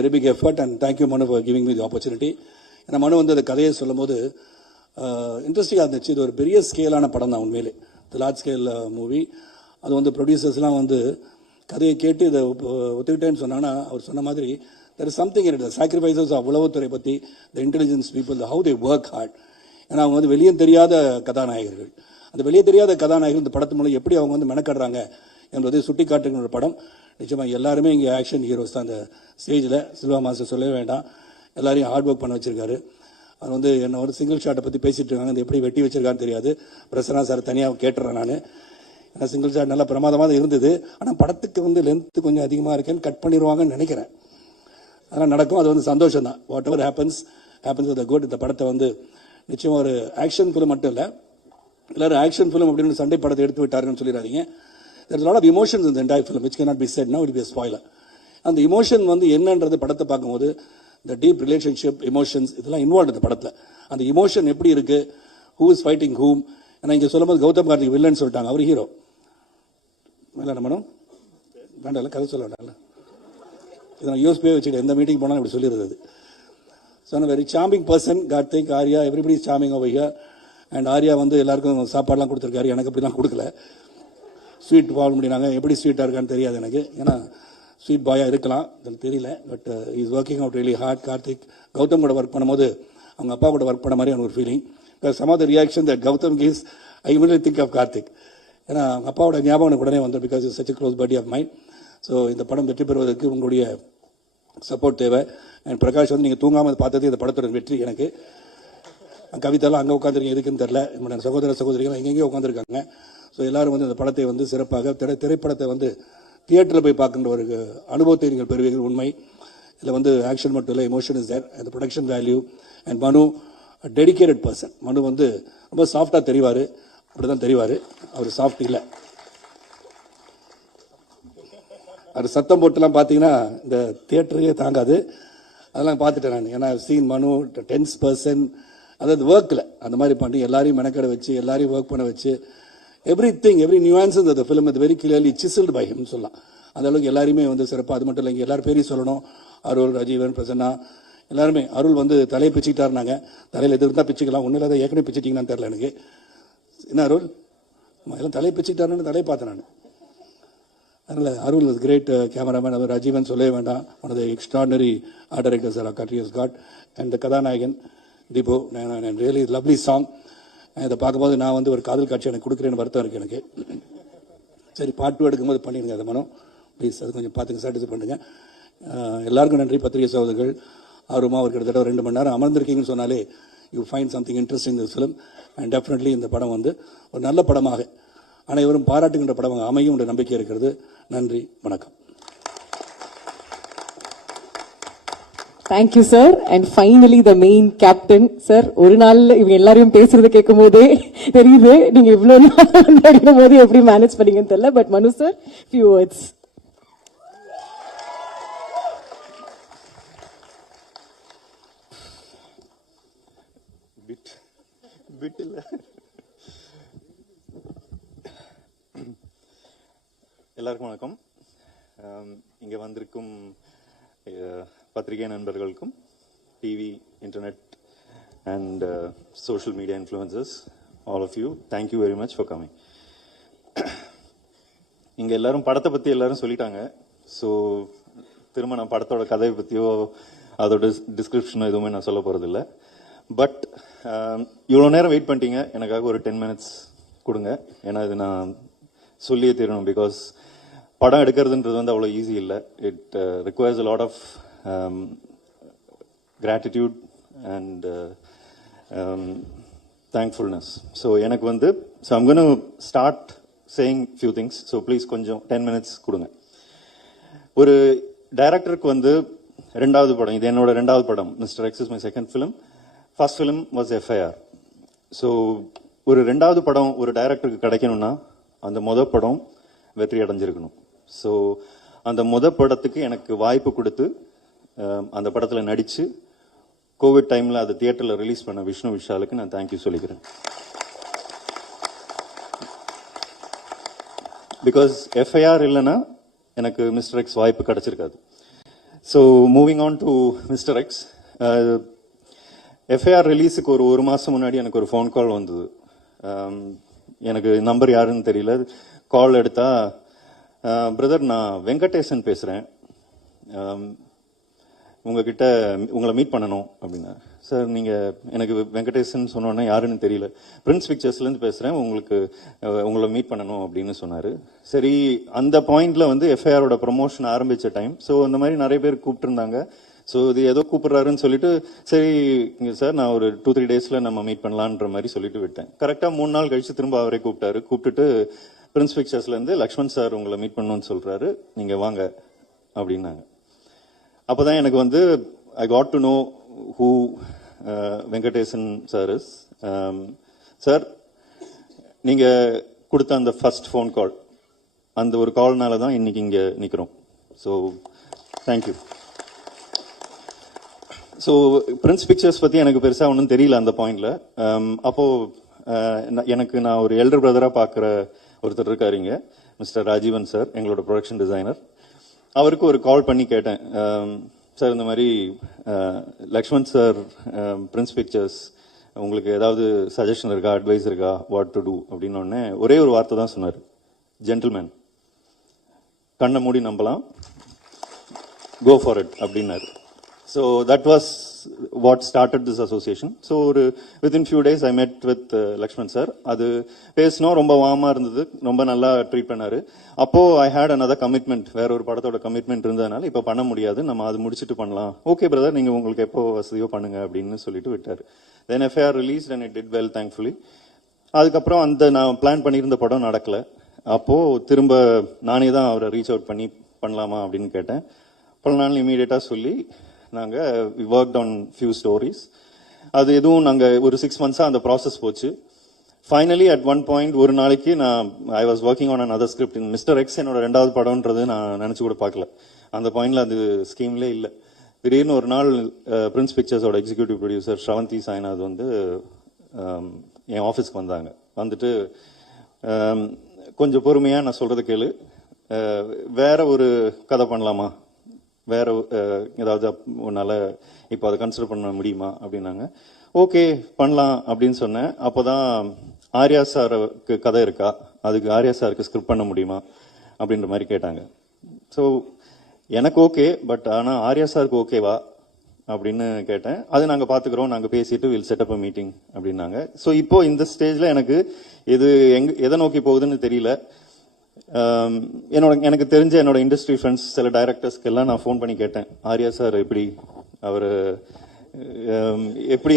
Very big effort and thank you Manu for giving me the opportunity. ஏன்னா மனு அந்த கதையை சொல்லும் போது இன்ட்ரெஸ்டிங்காக இருந்துச்சு. இது ஒரு பெரிய ஸ்கேலான படம் தான் உண்மையிலே, இது லார்ஜ் ஸ்கேல் மூவி. அது ப்ரொடியூசர்ஸ்லாம் கதையை கேட்டு இதை ஒத்துக்கிட்டேன்னு சொன்னாங்கன்னா அவர் சொன்ன மாதிரி there is something in it, the sacrifices of உளவுத்துறை பற்றி, the intelligence people, how they work hard. ஏன்னா அவங்க வெளியே தெரியாத கதாநாயகர்கள், அந்த வெளியே தெரியாத கதாநாயகர்கள் இந்த படத்து மூலம் எப்படி அவங்க மெனக்கடுறாங்க என்பதை சுட்டி காட்டுகிற ஒரு படம். நிச்சயமாக எல்லாருமே இங்கே ஆக்ஷன் ஹீரோஸ் தான். அந்த ஸ்டேஜில் சில்வா மாஸ்டர் சொல்லவே வேண்டாம், எல்லாரையும் ஹார்ட் ஒர்க் பண்ண வச்சிருக்காரு. அது என்ன சிங்கிள் ஷாட்டை பற்றி பேசிட்டு இருக்காங்க, அது எப்படி வெட்டி வச்சிருக்கான்னு தெரியாது. பிரசன்னா சார் தனியாக கேட்டுறேன் நான். ஏன்னா சிங்கிள் ஷாட் நல்லா பிரமாதமாக இருந்தது. ஆனால் படத்துக்கு லென்த்து கொஞ்சம் அதிகமாக இருக்கேன்னு கட் பண்ணிடுவாங்கன்னு நினைக்கிறேன். அதெல்லாம் நடக்கும். அது சந்தோஷம் தான். What ever happens with good. இந்த படத்தை நிச்சயமாக ஒரு ஆக்ஷன் ஃபிலிம் மட்டும் இல்லை, எல்லாரும் ஆக்ஷன் ஃபிலிம் அப்படின்னு சண்டை படத்தை எடுத்து விட்டாருன்னு சொல்லிடாதீங்க. There's a lot of emotions in the entire film which cannot be said now, it will be a spoiler. அந்த இமோஷன் என்னன்றது படத்தை பார்க்கும்போது இந்த டீப் ரிலேஷன்ஷிப் எமோஷன்ஸ் இதெல்லாம் இன்வால்வ் இந்த படத்தில். அந்த இமோஷன் எப்படி இருக்கு, ஹூ இஸ் ஃபைட்டிங் ஹூம். ஏன்னா இங்கே சொல்லும்போது கௌதம் கார்த்திக் வில்லன் சொல்லிட்டாங்க, அவர் ஹீரோ. வேண்டாம் மேடம், வேண்டாம் கதை சொல்ல வேண்டாம்ல, இதை நான் யூஎஸ்பியே வச்சுக்கிட்டேன். எந்த மீட்டிங் போனாலும் இப்படி சொல்லிடுறது. So very charming person Karthik, Arya, everybody is charming over here. And Arya எல்லாருக்கும் சாப்பாடுலாம் கொடுத்துருக்காரு, எனக்கு அப்படிலாம் கொடுக்கல. ஸ்வீட் வாங்க முடியினாங்க, எப்படி ஸ்வீட்டாக இருக்கான்னு தெரியாது எனக்கு. ஏன்னா ஸ்வீட் பாயாக இருக்கலாம், எனக்கு தெரியல. But is working out really hard. Karthik Gautham கூட ஒர்க் பண்ணும்போது அவங்க அப்பா கூட ஒர்க் பண்ண மாதிரி எனக்கு ஒரு feeling. Some of the reaction that Gautham gives I immediately think of Karthik. ஏன்னா அவங்க அப்பாவோட ஞாபகம் எனக்கு உடனே வந்தது, because is such a close buddy of mind. So இந்த படம் வெற்றி பெறுவதற்கு உங்களுடைய சப்போர்ட் தேவை. அண்ட் பிரகாஷ் வந்து நீங்கள் தூங்காமல் பார்த்தது இந்த படத்தோட வெற்றி. எனக்கு கவிதாலாம் அங்கே உட்காந்துருக்கீங்க எதுக்குன்னு தெரில, என்னோட சகோதர சகோதரிகள் எங்கெங்கேயோ உட்காந்துருக்காங்க. ஸோ எல்லாரும் வந்து இந்த படத்தை வந்து சிறப்பாக திரைப்படத்தை வந்து தியேட்டரில் போய் பார்க்கின்ற ஒரு அனுபவத்தை நீங்கள் பெறுவீர்கள். உண்மை இதில் வந்து ஆக்ஷன் மட்டும் இல்லை, எமோஷன் இஸ் தேர், அந்த ப்ரொடக்ஷன் வேல்யூ. அண்ட் மனு டெடிக்கேட்டட் பர்சன். மனு வந்து ரொம்ப சாஃப்டாக தெரிவார், அப்படி தான் தெரிவார். அவர் சாஃப்ட் இல்லை. அவர் சத்தம் போட்டுலாம் பார்த்தீங்கன்னா இந்த தியேட்டரையே தாங்காது. அதெல்லாம் பார்த்துட்டேன் நான். ஏன்னா சீன் மனு டென்ஸ் பர்சன், அதாவது ஒர்க்கில் அந்த மாதிரி பண்ணி எல்லாரையும் மெனக்கடை வச்சு எல்லாரையும் ஒர்க் பண்ண வச்சு எவ்ரி நியூஆன்ஸ் இந்த ஃபிலிம் இது very clearly chiselled by him சொல்லலாம். அந்த அளவுக்கு எல்லாருமே வந்து சிறப்பாக. அது மட்டும் இல்லை, இங்கே எல்லாரும் பேரையும் சொல்லணும். அருள், ராஜீவன், பிரசன்னா எல்லாருமே. அருள் வந்து தலையை பிச்சுக்கிட்டாருனாங்க. தலையில் எது இருந்தால் பிச்சுக்கலாம், ஒன்றும் இல்லாத ஏற்கனவே பிச்சுட்டிங்கன்னு தெரில எனக்கு. என்ன அருள் எல்லாம் தலையை பிச்சுக்கிட்டாருன்னு தலையை பார்த்தேன் நான். அதனால் அருள் இஸ் கிரேட் கேமராமேன். அவர் ராஜீவன் சொல்லவே வேண்டாம், one of the extraordinary art directors our country has got. And the கதாநாயகன் தீபு, ரியலி லவ்லி சாங். இதை பார்க்கும்போது நான் வந்து ஒரு காதல் காட்சி எனக்கு கொடுக்குறேன்னு வருத்தம் இருக்குது எனக்கு. சரி, பார்ட் 2 எடுக்கும்போது பண்ணிடுங்க அதை மனம் ப்ளீஸ். அது கொஞ்சம் பார்த்துங்க, சாட்டிஸ்ஃபை பண்ணுங்கள். எல்லாருக்கும் நன்றி. பத்திரிகை சகோதரர்கள் ஆர்வமாக ஒரு கிட்டத்தட்ட 2 மணி நேரம் அமர்ந்திருக்கீங்கன்னு சொன்னாலே you find something interesting this film. And definitely இந்த படம் வந்து ஒரு நல்ல படமாக அனைவரும் பாராட்டுகின்ற படமாக அமையும் என்ற நம்பிக்கை இருக்கிறது. நன்றி, வணக்கம். Thank you sir. And finally the main captain sir. ஒரு நாள்ல இவங்க எல்லாரையும் பேசுறது கேட்கும் போதே தெரியுது நீங்க இவ்வளவு நாள் நடிக்கும் போது எப்படி மேனேஜ் பண்ணீங்கன்னு தெரியல. பட் மனு சார், ஃபியூ வேர்ட்ஸ். பிட் இல்ல. எல்லாருக்கும் வணக்கம். இங்கே வந்திருக்கும் பத்திரிகை நண்பர்களுக்கும், TV, internet and social media influencers, all of you, thank you very much for coming. இங்கே எல்லாரும் படத்தை பற்றி எல்லாரும் சொல்லிட்டாங்க. ஸோ திரும்ப நான் படத்தோட கதையை பற்றியோ அதோட டிஸ்கிரிப்ஷனோ எதுவுமே நான் சொல்ல போகிறதில்ல. பட் இவ்வளோ நேரம் வெயிட் பண்ணிட்டீங்க, எனக்காக ஒரு 10 minutes கொடுங்க. ஏன்னா இது நான் சொல்லியே தீரணும். பிகாஸ் படம் எடுக்கிறதுன்றது வந்து அவ்வளோ ஈஸி இல்லை. It requires a lot of gratitude and thankfulness. So எனக்கு வந்து I'm going to start saying few things. So please கொஞ்சம் 10 minutes கொடுங்க. ஒரு டைரக்டருக்கு வந்து 2வது படம், இது என்னோட 2வது படம். Mister X is my second film. First film was FIR. So ஒரு 2வது படம் ஒரு டைரக்டருக்கு கிடைக்கணும்னா அந்த மொதல் படம் வெற்றி அடைஞ்சிருக்கணும். ஸோ அந்த மொதல் படத்துக்கு எனக்கு வாய்ப்பு கொடுத்து அந்த படத்தில் நடித்து கோவிட் டைமில் அதை தியேட்டரில் ரிலீஸ் பண்ண விஷ்ணு விஷாலுக்கு நான் தேங்க்யூ சொல்லிக்கிறேன். பிகாஸ் FIR இல்லைன்னா எனக்கு மிஸ்டர் எக்ஸ் வாய்ப்பு கிடைச்சிருக்காது. So moving on to mister X, FIR ரிலீஸுக்கு ஒரு மாதம் முன்னாடி எனக்கு ஒரு ஃபோன் கால் வந்தது. எனக்கு நம்பர் யாருன்னு தெரியல. கால் எடுத்தா, பிரதர் நான் வெங்கடேசன் பேசுகிறேன், உங்ககிட்ட உங்களை மீட் பண்ணணும் அப்படின்னா. சார் நீங்கள் எனக்கு வெங்கடேசன் சொன்னோன்னா யாருன்னு தெரியல, பிரின்ஸ் பிக்சர்ஸ்லேருந்து பேசுகிறேன், உங்களை மீட் பண்ணணும் அப்படின்னு சொன்னார். சரி, அந்த பாயிண்டில் வந்து FIR-ஓட ப்ரொமோஷன் ஆரம்பித்த டைம். ஸோ அந்த மாதிரி நிறைய பேர் கூப்பிட்டுருந்தாங்க. ஸோ இது ஏதோ கூப்பிட்றாருன்னு சொல்லிட்டு, சரி சார் நான் ஒரு 2-3 டேஸில் நம்ம மீட் பண்ணலான்ற மாதிரி சொல்லிட்டு விட்டேன். கரெக்டாக 3 நாள் கழிச்சு திரும்ப அவரே கூப்பிட்டுட்டு பிரின்ஸ் பிக்சர்ஸ்லேருந்து லக்ஷ்மண் சார் உங்களை மீட் பண்ணணும்னு சொல்கிறாரு, நீங்கள் வாங்க அப்படின்னாங்க. அப்போ தான் எனக்கு வந்து I got to know who Venkatesan sir is. Sir நீங்கள் கொடுத்த அந்த ஃபர்ஸ்ட் ஃபோன் கால், அந்த ஒரு கால்னால தான் இன்னைக்கு இங்கே நிற்கிறோம். So thank you. So Prince pictures பற்றி எனக்கு பெருசாக ஒன்றும் தெரியல அந்த பாயிண்டில். அப்போது எனக்கு நான் ஒரு எல்டர் பிரதராக பார்க்குற ஒருத்தர் இருக்காருங்க, மிஸ்டர் ராஜீவன் சார், எங்களோட ப்ரொடக்ஷன் டிசைனர். அவருக்கு ஒரு கால் பண்ணி கேட்டேன், சார் இந்த மாதிரி லக்ஷ்மண் சார் பிரின்ஸ் பிக்சர்ஸ், உங்களுக்கு ஏதாவது சஜஷன் இருக்கா, அட்வைஸ் இருக்கா, வாட் டு டூ அப்படின்னு. உடனே ஒரே ஒரு வார்த்தை தான் சொன்னார், ஜென்டில்மேன். கண்ணை மூடி நம்பலாம், கோ ஃபார் இட் அப்படின்னாரு. So that was what started this association. So ஒரு within few days I met with Lakshman sir. அது பேசினோம், ரொம்ப வார்மாக இருந்தது, ரொம்ப நல்லா ட்ரீட் பண்ணாரு. அப்போ ஐ ஹேட் another கமிட்மெண்ட், வேற ஒரு படத்தோட கமிட்மெண்ட் இருந்ததுனால இப்போ பண்ண முடியாது, நம்ம அது முடிச்சுட்டு பண்ணலாம். ஓகே பிரதர், நீங்க உங்களுக்கு எப்போ வசதியோ பண்ணுங்க அப்படின்னு சொல்லிட்டு விட்டாரு. தென் FIR released and it did well thankfully. அதுக்கப்புறம் அந்த நான் பிளான் பண்ணியிருந்த படம் நடக்கல. அப்போ திரும்ப நானே தான் அவரை ரீச் அவுட் பண்ணி பண்ணலாமா அப்படின்னு கேட்டேன். பண்ணலான்னு இமீடியட்டா சொல்லி நாங்கள் ஒர்க் ஆன் ஃபியூ ஸ்டோரிஸ். அது எதுவும் நாங்கள் ஒரு 6 months அந்த ப்ராசஸ் போச்சு. ஃபைனலி அட் ஒன் பாயிண்ட் ஒரு நாளைக்கு நான் I was working on another script. Mister X என்னோட 2வது படம்ன்றது நான் நினச்சி கூட பார்க்கல. அந்த பாயிண்ட்ல அது ஸ்கீம்லே இல்லை. திடீர்னு ஒரு நாள் பிரின்ஸ் பிக்சர்ஸோட எக்ஸிக்யூட்டிவ் ப்ரொடியூசர் ஸ்ரவந்தி சாய்நாத் வந்து என் ஆஃபீஸ்க்கு வந்தாங்க. வந்துட்டு கொஞ்சம் பொறுமையாக நான் சொல்கிறது கேளு, வேற ஒரு கதை பண்ணலாமா, வேற ஏதாவது உன்னால இப்போ அதை கன்சிடர் பண்ண முடியுமா அப்படின்னாங்க. ஓகே பண்ணலாம் அப்படின்னு சொன்னேன். அப்போதான் ஆர்யா சாருக்கு கதை இருக்கா, அதுக்கு ஆர்யா சாருக்கு ஸ்கிரிப்ட் பண்ண முடியுமா அப்படின்ற மாதிரி கேட்டாங்க. ஸோ எனக்கு ஓகே, பட் ஆனால் ஆர்யா சாருக்கு ஓகேவா அப்படின்னு கேட்டேன். அது நாங்கள் பார்த்துக்கிறோம், நாங்கள் பேசிட்டு வில் செட்டப் அ மீட்டிங் அப்படின்னாங்க. ஸோ இப்போ இந்த ஸ்டேஜில் எனக்கு இது எதை நோக்கி போகுதுன்னு தெரியல. எனக்கு தெரிஞ்ச என்னோட இண்டஸ்ட்ரி ஃப்ரெண்ட்ஸ் சில டைரக்டர்ஸ்க்கு எல்லாம் நான் ஃபோன் பண்ணி கேட்டேன், ஆர்யா சார் எப்படி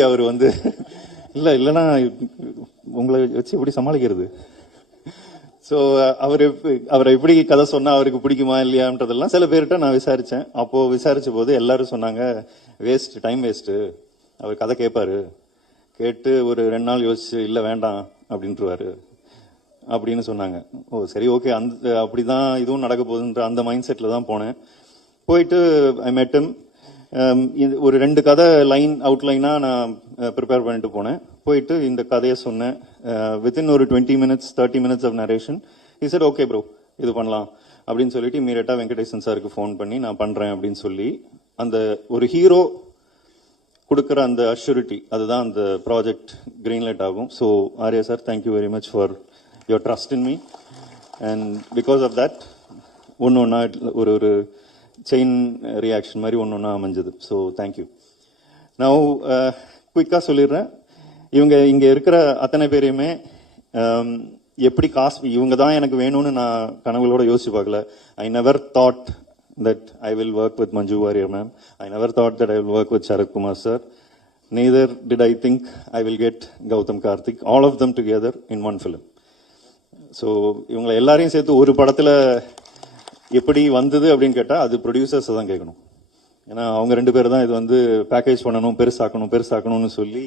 அவர் வந்து இல்லைன்னா உங்களை வச்சு எப்படி சமாளிக்கிறது, ஸோ அவரை எப்படி கதை சொன்னா அவருக்கு பிடிக்குமா இல்லையான்றதெல்லாம் சில பேர்கிட்ட நான் விசாரிச்சேன். அப்போ விசாரிச்ச போது எல்லாரும் சொன்னாங்க, வேஸ்ட், டைம் வேஸ்ட், அவர் கதை கேட்பாரு, கேட்டு ஒரு 2 நாள் யோசிச்சு இல்லை வேண்டாம் அப்படின்ட்டுருவாரு அப்படின்னு சொன்னாங்க. ஓ சரி ஓகே, அப்படிதான் இதுவும் நடக்க போகுதுன்ற அந்த மைண்ட் செட்ல தான் போனேன். போயிட்டு ஐ மெட் ஹிம். ஒரு 2 கதை அவுட்லைனா நான் ப்ரிப்பேர் பண்ணிட்டு போனேன். போயிட்டு இந்த கதையை சொன்னேன். வித்தின் ஒரு 20 minutes 30 minutes of narration he said okay bro இது பண்ணலாம் அப்படின்னு சொல்லிட்டு இமீடியட்டா வெங்கடேசன் சாருக்கு ஃபோன் பண்ணி நான் பண்றேன் அப்படின்னு சொல்லி, அந்த ஒரு ஹீரோ கொடுக்குற அந்த அஷ்யூரிட்டி, அதுதான் அந்த ப்ராஜெக்ட் கிரீன்லைட் ஆகும். So Arya sir, thank you very much for your trust in me, and because of that ஒன்னொன்னா ஒரு செயின் ரியாக்ஷன் மாதிரி ஒன்னொன்னா அமைஞ்சது. So thank you. நான் குயிக்காக சொல்லிடுறேன், இங்க இருக்கிற அத்தனை பேரையுமே எப்படி இவங்க தான் எனக்கு வேணும்னு நான் கனவுகளோட யோசிச்சு பார்க்கல. I never thought that I will work with Manju Warrier ma'am. I never thought that I will work with Sharat Kumar sir. Neither did I think I will get Gautam Karthik, all of them together in one film. So இவங்களை எல்லாரையும் சேர்த்து ஒரு படத்தில் எப்படி வந்தது அப்படின்னு கேட்டால் அது ப்ரொடியூசர்ஸை தான் கேட்கணும். ஏன்னா அவங்க 2 பேர் தான் இது வந்து பேக்கேஜ் பண்ணணும், பெருசாக்கணும்னு சொல்லி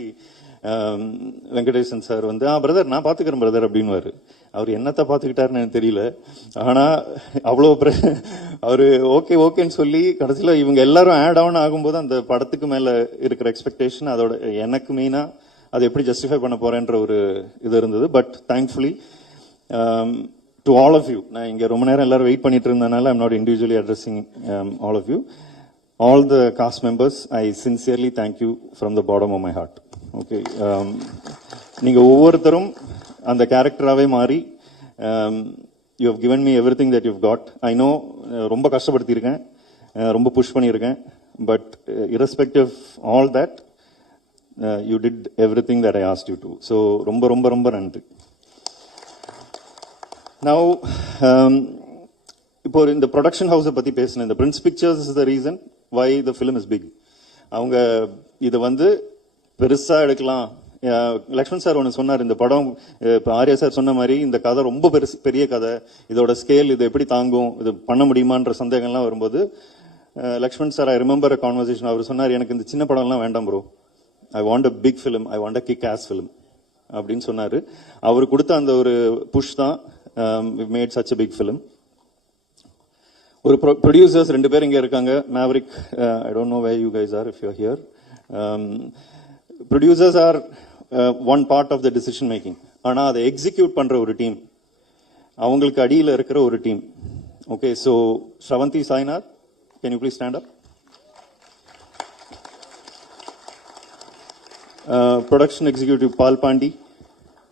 வெங்கடேசன் சார் வந்து பிரதர் நான் பார்த்துக்கிறேன் பிரதர் அப்படின்வாரு. அவர் என்னத்தை பார்த்துக்கிட்டாருன்னு எனக்கு தெரியல. ஆனால் அவ்வளோ அவர் ஓகேன்னு சொல்லி கடைசியில் இவங்க எல்லாரும் ஆட் ஆன் ஆகும்போது அந்த படத்துக்கு மேலே இருக்கிற எக்ஸ்பெக்டேஷன், அதோட எனக்கு மெயினாக அதை எப்படி ஜஸ்டிஃபை பண்ண போறேன்ற ஒரு இது இருந்தது. But thankfully to all of you, நான் இங்க ரொம்ப நேரம் எல்லாரும் வெயிட் பண்ணிட்டு இருந்தனால I'm not individually addressing all of you, all the cast members, I sincerely thank you from the bottom of my heart. Okay, நீங்க ஒவ்வொருத்தரும் அந்த கேரக்டராகவே மாறி you have given me everything that you've got. I know ரொம்ப கஷ்டப்படுத்தியிருக்கேன், ரொம்ப push பண்ணியிருக்கேன், but irrespective of all that you did everything that I asked you to. So ரொம்ப ரொம்ப ரொம்ப நன்றி. Now, இப்போ இந்த ப்ரொடக்ஷன் ஹவுஸை பற்றி பேசினேன். இந்த Prince Pictures is the reason why the film is big. அவங்க இதை வந்து பெருசாக எடுக்கலாம். லக்ஷ்மண் சார் ஒன்று சொன்னார், இந்த படம் இப்போ ஆர்யா சார் சொன்ன மாதிரி இந்த கதை ரொம்ப பெரிய கதை, இதோட ஸ்கேல் இது எப்படி தாங்கும், இது பண்ண முடியுமான்ற சந்தேகம்லாம் வரும்போது Lakshman sir, I remember a conversation, அவர் சொன்னார், எனக்கு இந்த சின்ன படம்லாம் வேண்டாம் bro, I want a big film, I want a kick ass film அப்படின்னு சொன்னார். அவர் கொடுத்த அந்த ஒரு புஷ் தான் we've made such a big film. ஒரு producers 2 பேர் இங்க இருக்காங்க, Maverick, I don't know where you guys are if you're here. Producers are one part of the decision making, ஆனா அதை எக்ஸிக்யூட் பண்ற ஒரு டீம், அவங்களுக்கு அடியில் இருக்கிற ஒரு team. Okay, so Shravanti Sainath, can you please stand up? Production executive Pal Pandi,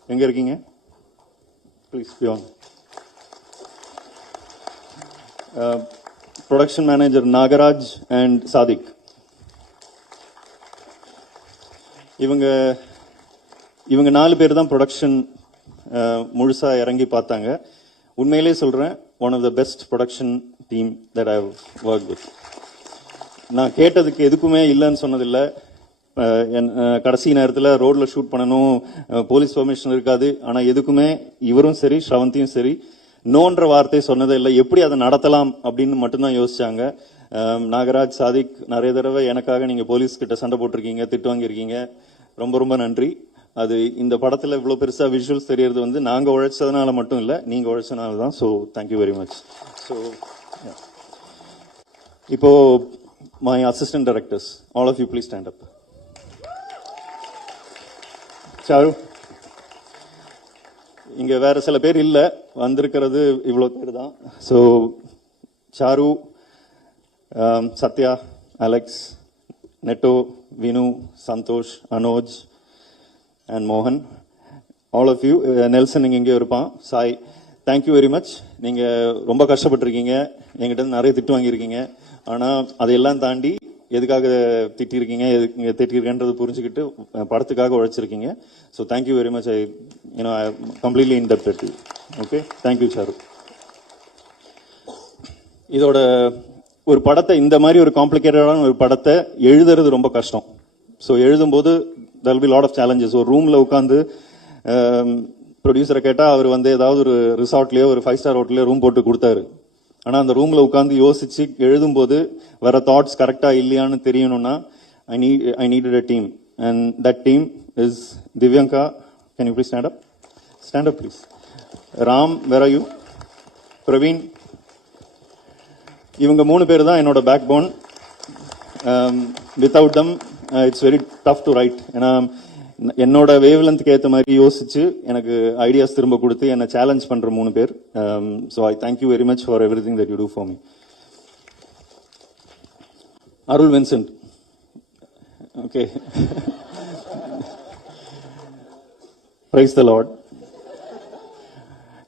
எங்க இருக்கீங்க? Please be on. Production manager Nagaraj and Sadiq. இவங்க 4 பேர் தான் ப்ரொடக்ஷன் முழுசா இறங்கி பார்த்தாங்க. உண்மையிலே சொல்றேன், one of the best production team that I work with. நான் கேட்டதுக்கு எதுக்குமே இல்லைன்னு சொன்னதில்லை. கடைசி நேரத்தில் ரோட்ல ஷூட் பண்ணணும், போலீஸ் பெர்மிஷன் இருக்காது. ஆனால் எதுக்குமே இவரும் சரி ஸ்ரவந்தியும் சரி நோன்ற வார்த்தை சொன்னதே இல்லை. எப்படி அதை நடத்தலாம் அப்படின்னு மட்டும்தான் யோசிச்சாங்க. நாகராஜ், சாதிக், நிறைய தடவை எனக்காக நீங்க போலீஸ் கிட்ட சண்டை போட்டிருக்கீங்க, திட்டு வாங்கியிருக்கீங்க. ரொம்ப ரொம்ப நன்றி. அது இந்த படத்துல இவ்வளவு பெருசா விஷுவல்ஸ் தெரியறது வந்து நாங்க உழைச்சதுனால மட்டும் இல்ல, நீங்க உழைச்சதுனால தான். So thank you very much. So இப்போ my assistant directors, all of you please stand up. Charu, இங்க வேற சில பேர் இல்ல, வந்திருக்கிறது இவ்வளவு பேர் தான். So Charu, Sathya, Alex, Netto, Vinu, Santhosh, Anoj and Mohan, all of you. Nelson இங்கே இருப்பான், சாய், தேங்க்யூ வெரி மச். நீங்க ரொம்ப கஷ்டப்பட்டிருக்கீங்க, எங்கிட்ட நிறைய திட்டு வாங்கியிருக்கீங்க. ஆனா அதையெல்லாம் தாண்டி எதுக்காக திட்டிருக்கீங்க, எதுக்கு திட்டிருக்கேன்றது புரிஞ்சுக்கிட்டு படத்துக்காக உழைச்சிருக்கீங்க. So thank you very much. I completely indebted. Okay, thank you Charu. இதோட ஒரு படத்தை, இந்த மாதிரி ஒரு காம்ப்ளிகேட்டடான ஒரு படத்தை எழுதுறது ரொம்ப கஷ்டம். ஸோ எழுதும்போது there will be lot of challenges. ஒரு ரூம்ல உட்காந்து ப்ரொடியூசரை கேட்டா அவர் வந்து ஏதாவது ஒரு ரிசார்ட்லயோ ஒரு 5-star ஹோட்டல்லையோ ரூம் போட்டு கொடுத்தாரு. ஆனா அந்த ரூம்ல உட்காந்து யோசிச்சு எழுதும்போது வர தாட்ஸ் கரெக்டா இல்லையான்னு தெரியணும்னா I needed a team, and that team is Divyanka. Can you please stand up? Stand up please. Ram, where are you? Praveen. இவங்க 3 பேர் தான் என்னோட backbone. Without them it's very tough to write. ஏன்னா என்னோட wave லென்த்துக்கு ஏற்ற மாதிரி யோசிச்சு எனக்கு ஐடியாஸ் திரும்ப கொடுத்து என்னை சேலஞ்ச் பண்ற 3 பேர். So I thank you very much for everything that you do for me. Arul Vincent, okay, praise the lord.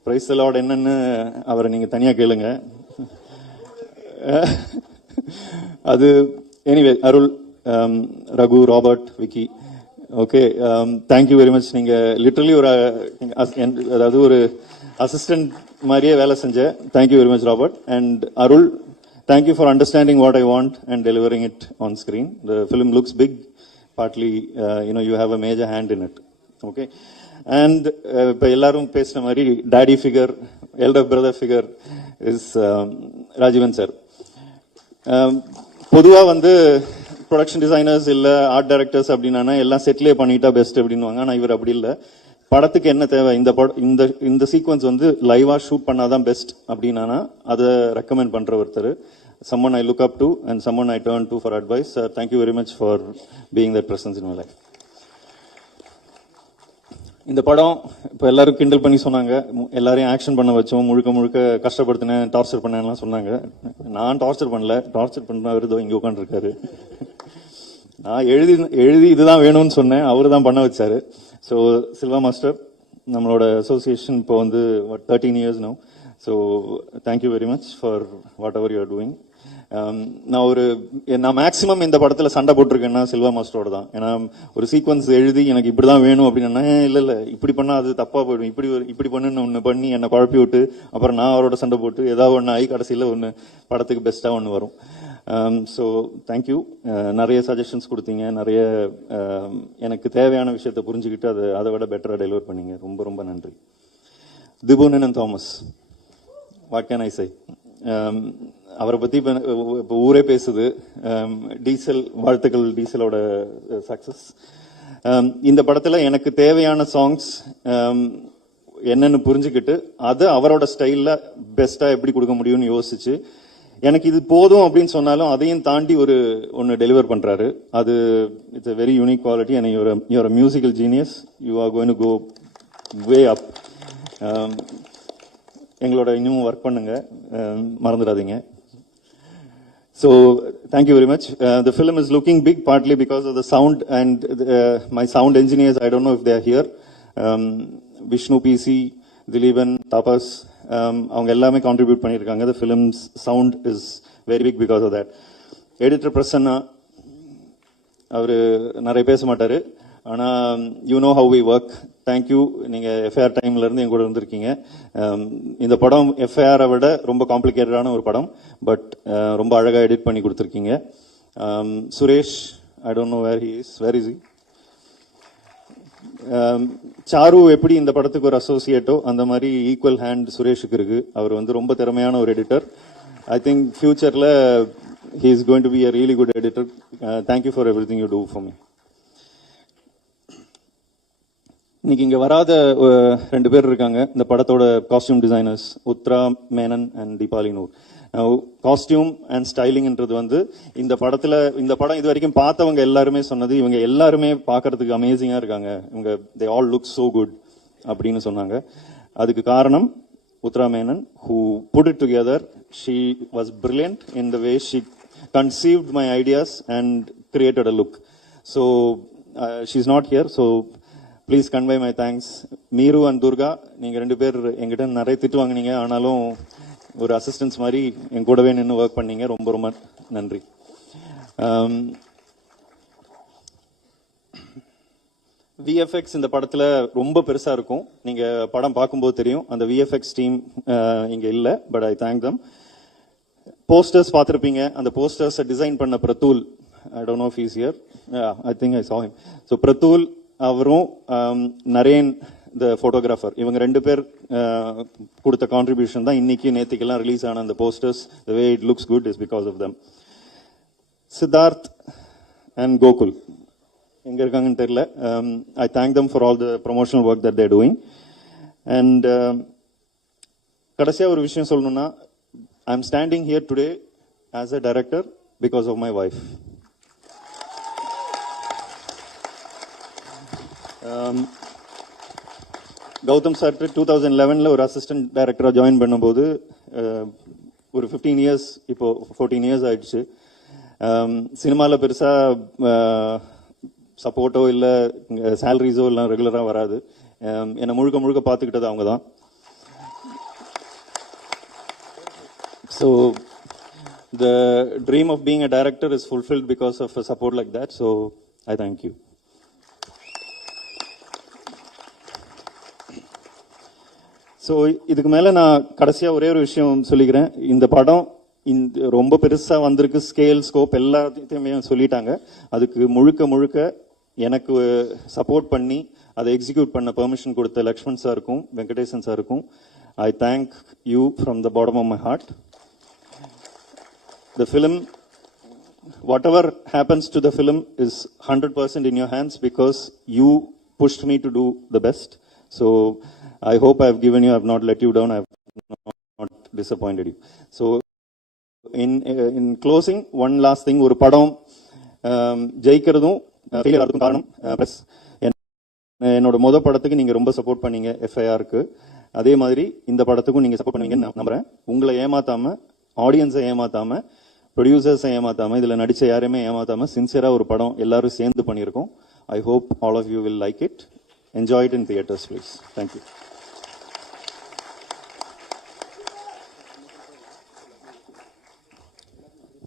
Praise the lord என்னன்னு அவரை நீங்க தனியா கேளுங்க. அது anyway, Arul, Raghu, Robert, Vicky, okay, thank you very much. நீங்க லிட்டரலி ஒரு அதாவது ஒரு அசிஸ்டன்ட் மாதிரியே வேலை செஞ்ச. Thank you very much Robert. And Arul, thank you for understanding what I want and delivering it on screen. The film looks big, partly you have a major hand in it. Okay. And இப்போ எல்லாரும் பேசின மாதிரி daddy figure, elder brother figure is Rajeevan sir. பொதுவாக வந்து production designers இல்ல art directors அப்படின்னா எல்லாம் செட்டிலே பண்ணிட்டா பெஸ்ட் அப்படின்னுவாங்க. ஆனா இவர் அப்படி இல்லை. படத்துக்கு என்ன தேவை, இந்த சீக்வன்ஸ் வந்து லைவா ஷூட் பண்ணாதான் பெஸ்ட் அப்படின்னா அதை ரெக்கமெண்ட் பண்ற ஒருத்தர். someone I look up to and someone I turn to for advice. Thank you very much for being that presence in my life. இந்த படம் இப்போ எல்லாரும் கிண்டல் பண்ணி சொன்னாங்க, எல்லாரையும் ஆக்ஷன் பண்ண வச்சோம், முழுக்க முழுக்க கஷ்டப்படுத்தினேன், டார்ச்சர் பண்ணேன்லாம் சொன்னாங்க. நான் டார்ச்சர் பண்ணல, டார்ச்சர் பண்ணவர் இதோ இங்கே உட்காந்துருக்காரு. நான் எழுதி இதுதான் வேணும்னு சொன்னேன், அவரு தான் பண்ண வச்சாரு. ஸோ சில்வா மாஸ்டர், நம்மளோட அசோசியேஷன் இப்போ வந்து 13 years now. So thank you very much for what ever you are doing. நான் மேக்சிமம் இந்த படத்துல சண்டை போட்டிருக்கேன்னா சில்வா மாஸ்டரோட தான். ஏன்னா ஒரு சீக்வன்ஸ் எழுதி எனக்கு இப்படிதான் வேணும் அப்படின்னா, இல்ல இப்படி பண்ணா அது தப்பா போயிடும், இப்படி பண்ணுன்னு ஒண்ணு பண்ணி என்னை குழப்பி விட்டு அப்புறம் நான் அவரோட சண்டை போட்டு ஏதாவது ஒண்ணு ஆகி கடைசியில ஒண்ணு படத்துக்கு பெஸ்டா ஒண்ணு வரும். So thank you. நிறைய சஜஷன்ஸ் கொடுத்தீங்க, நிறைய எனக்கு தேவையான விஷயத்த புரிஞ்சுக்கிட்டு அதை விட பெட்டரா டெலிவர் பண்ணீங்க. ரொம்ப ரொம்ப நன்றி. Dibu Ninan Thomas, what can I சே? அவரை பத்தி இப்போ ஊரே பேசுது. டீசல், வாழ்த்துக்கள் டீசலோட சக்சஸ். இந்த படத்துல எனக்கு தேவையான சாங்ஸ் என்னன்னு புரிஞ்சுக்கிட்டு அதை அவரோட ஸ்டைல்ல பெஸ்டா எப்படி கொடுக்க முடியும்னு யோசிச்சு, எனக்கு இது போதும் அப்படின்னு சொன்னாலும் அதையும் தாண்டி ஒன்னு டெலிவர் பண்றாரு. அது it's a very unique quality and you're a musical genius. You are going to go way up. எங்களோட இன்னும் ஒர்க் பண்ணுங்க, மறந்துடாதீங்க. So thank you very much. The film is looking big partly because of the sound and my sound engineers. I don't know if they are here. Vishnu PC, Dileepan, Tapas, அவங்க எல்லாமே contribute பண்ணியிருக்காங்க. The film's sound is very big because of that. Editor Prasanna, அவர் நிறைய பேச மாட்டார், ஆனால் you know how we work. Thank you. நீங்கள் FIR டைம்லேருந்து என் கூட இருந்திருக்கீங்க. இந்த படம் எஃப்ஐஆரை விட ரொம்ப காம்ப்ளிகேட்டடான ஒரு படம், பட் ரொம்ப அழகாக எடிட் பண்ணி கொடுத்துருக்கீங்க. Suresh, I don't know where he is, where is he? சாரு எப்படி இந்த படத்துக்கு ஒரு அசோசியேட்டோ அந்த மாதிரி ஈக்குவல் ஹேண்ட் சுரேஷுக்கு இருக்கு. அவர் வந்து ரொம்ப திறமையான ஒரு எடிட்டர். ஐ திங்க் ஃபியூச்சரில் he is going to be a really good editor. Thank you for everything you do for me. இன்னைக்கு இங்க வராத ரெண்டு பேர் இருக்காங்க இந்த படத்தோட costume designers, Uthra Menon and Deepali Noor. Costume and ஸ்டைலிங்ன்றது வந்து இந்த படம் இது வரைக்கும் பார்த்தவங்க எல்லாருமே சொன்னது, இவங்க எல்லாருமே பார்க்கறதுக்கு அமேசிங்கா இருக்காங்க, இவங்க they all look so good அப்படின்னு சொன்னாங்க. அதுக்கு காரணம் Uthra Menon, who put it together. She was brilliant in the way she conceived my ideas and created a look. So she's not here, so please convey my thanks. மீரு and Durga, நீங்க ரெண்டு பேர் என்கிட்ட நிறைய திட்டு வாங்கினீங்க, ஆனாலும் ஒரு அசிஸ்டன்ஸ் மாதிரி என் கூடவே நின்று ஒர்க் பண்ணீங்க. ரொம்ப ரொம்ப நன்றி. விஎஃப்எக்ஸ் இந்த படத்துல ரொம்ப பெருசா இருக்கும். நீங்க படம் பார்க்கும்போது தெரியும். அந்த விஎஃப்எக்ஸ் டீம் இங்க இல்ல, but I thank them. Posters பார்த்திருப்பீங்க. அந்த போஸ்டர்ஸ் டிசைன் பண்ண Prathool, I don't know if he is here, I think I saw him. So பிரதூல் அவரும் நரேன் த போட்டோகிராஃபர், இவங்க ரெண்டு பேர் கொடுத்த கான்ட்ரிபியூஷன் தான் இன்னைக்கு நேத்திக்கெல்லாம் ரிலீஸ் ஆன அந்த posters. The way it looks good is because of them. Siddharth and Gokul எங்க இருக்காங்கன்னு தெரியல. I thank them for all the promotional work that they're doing. And கடைசியா ஒரு விஷயம் சொல்லணும்னா, I am standing here today as a director because of my wife. Gautham sir 2011 ஒரு assistant டைரக்டரா join பண்ணும்போது ஒரு 15 இயர்ஸ், இப்போ 14 இயர்ஸ் ஆயிடுச்சு. சினிமாவில் பெருசா சப்போர்ட்டோ இல்லை சேலரிஸோ எல்லாம் ரெகுலராக வராது. என்னை முழுக்க முழுக்க பார்த்துக்கிட்டது அவங்க தான். So the dream of being a director is fulfilled because of a support like that. So I thank you. So இதுக்கு மேலே நான் கடைசியாக ஒரே ஒரு விஷயம் சொல்லிக்கிறேன். இந்த படம் ரொம்ப பெருசாக வந்திருக்கு, ஸ்கேல் ஸ்கோப் எல்லாத்தையுமே சொல்லிட்டாங்க. அதுக்கு முழுக்க முழுக்க எனக்கு சப்போர்ட் பண்ணி அதை எக்ஸிக்யூட் பண்ண பெர்மிஷன் கொடுத்த லக்ஷ்மண் சாருக்கும் வெங்கடேசன் சாருக்கும் I thank you from the bottom of my heart. The film, whatever happens to the film is 100% in your hands because you pushed me to do the best. So I hope I have given you, I have not let you down, I have not disappointed you. So in closing, one last thing, ஒரு படம் ஜெயிக்கிறதும் failure ஆகிறதுக்கும் காரணம் plus. என்னோட முதல் படத்துக்கு நீங்க ரொம்ப support பண்ணீங்க எஃப்ஐஆருக்கு, அதே மாதிரி இந்த படத்துக்கும் நீங்க சப்போர்ட் பண்ணீங்கன்னு நான் நம்புறேன். உங்களை ஏமாத்தாம, ஆடியன்ஸை ஏமாத்தாம, ப்ரொடியூசர்ஸை ஏமாத்தாம, இதுல நடிச்ச யாரையுமே ஏமாத்தாம சின்சியரா ஒரு படம் எல்லாரும் சேர்ந்து பண்ணியிருக்கோம். I hope all of you will like it. Enjoy it in theaters, please. Thank you.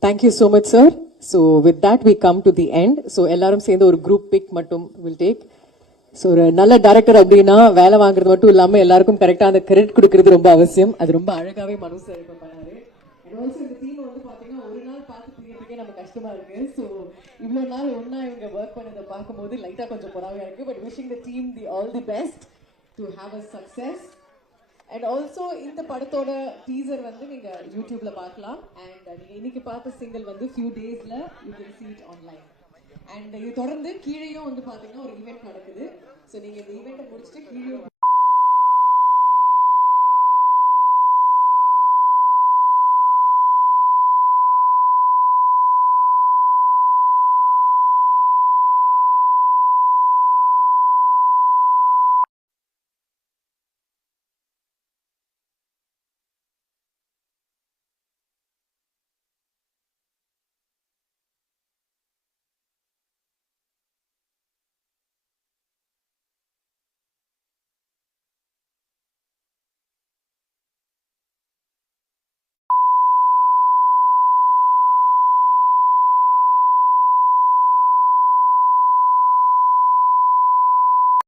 Thank you so much, sir. So with that we come to the end. So எல்லாரும் சேர்ந்து ஒரு group pic மட்டும் will take. So ஒரு நல்ல director அப்படின்னா வேலை வாங்குறது மட்டும் இல்லாம எல்லாருக்கும் கரெக்டா அந்த கிரெடிட் கொடுக்கிறது ரொம்ப அவசியம். அது ரொம்ப அழகாவே மனு சார் இப்ப பண்ணாரு. And also இந்த டீம் வந்து பாத்தீங்கன்னா ஒரு நாள் பார்த்து புரியறதுக்கே நம்ம கஷ்டமா இருக்கு. So இவ்வளவு நாள் ஒன்னா இவங்க ஒர்க் பண்ணதை பார்க்கும்போது லைட்டா கொஞ்சம் பொறாமையா இருக்கு. But wishing the team the all the best to have a success. And also இந்த படத்தோட டீசர் வந்து நீங்க யூடியூப்ல பார்க்கலாம். அண்ட் நீங்க இன்னைக்கு பார்த்த சிங்கிள் வந்து ஃபியூ டேஸ்ல you can see it online. And இது தொடர்ந்து கீழேயும் வந்து பாத்தீங்கன்னா ஒரு ஈவென்ட் நடக்குது. ஸோ நீங்க இந்த ஈவெண்ட்டை முடிச்சுட்டு கீழே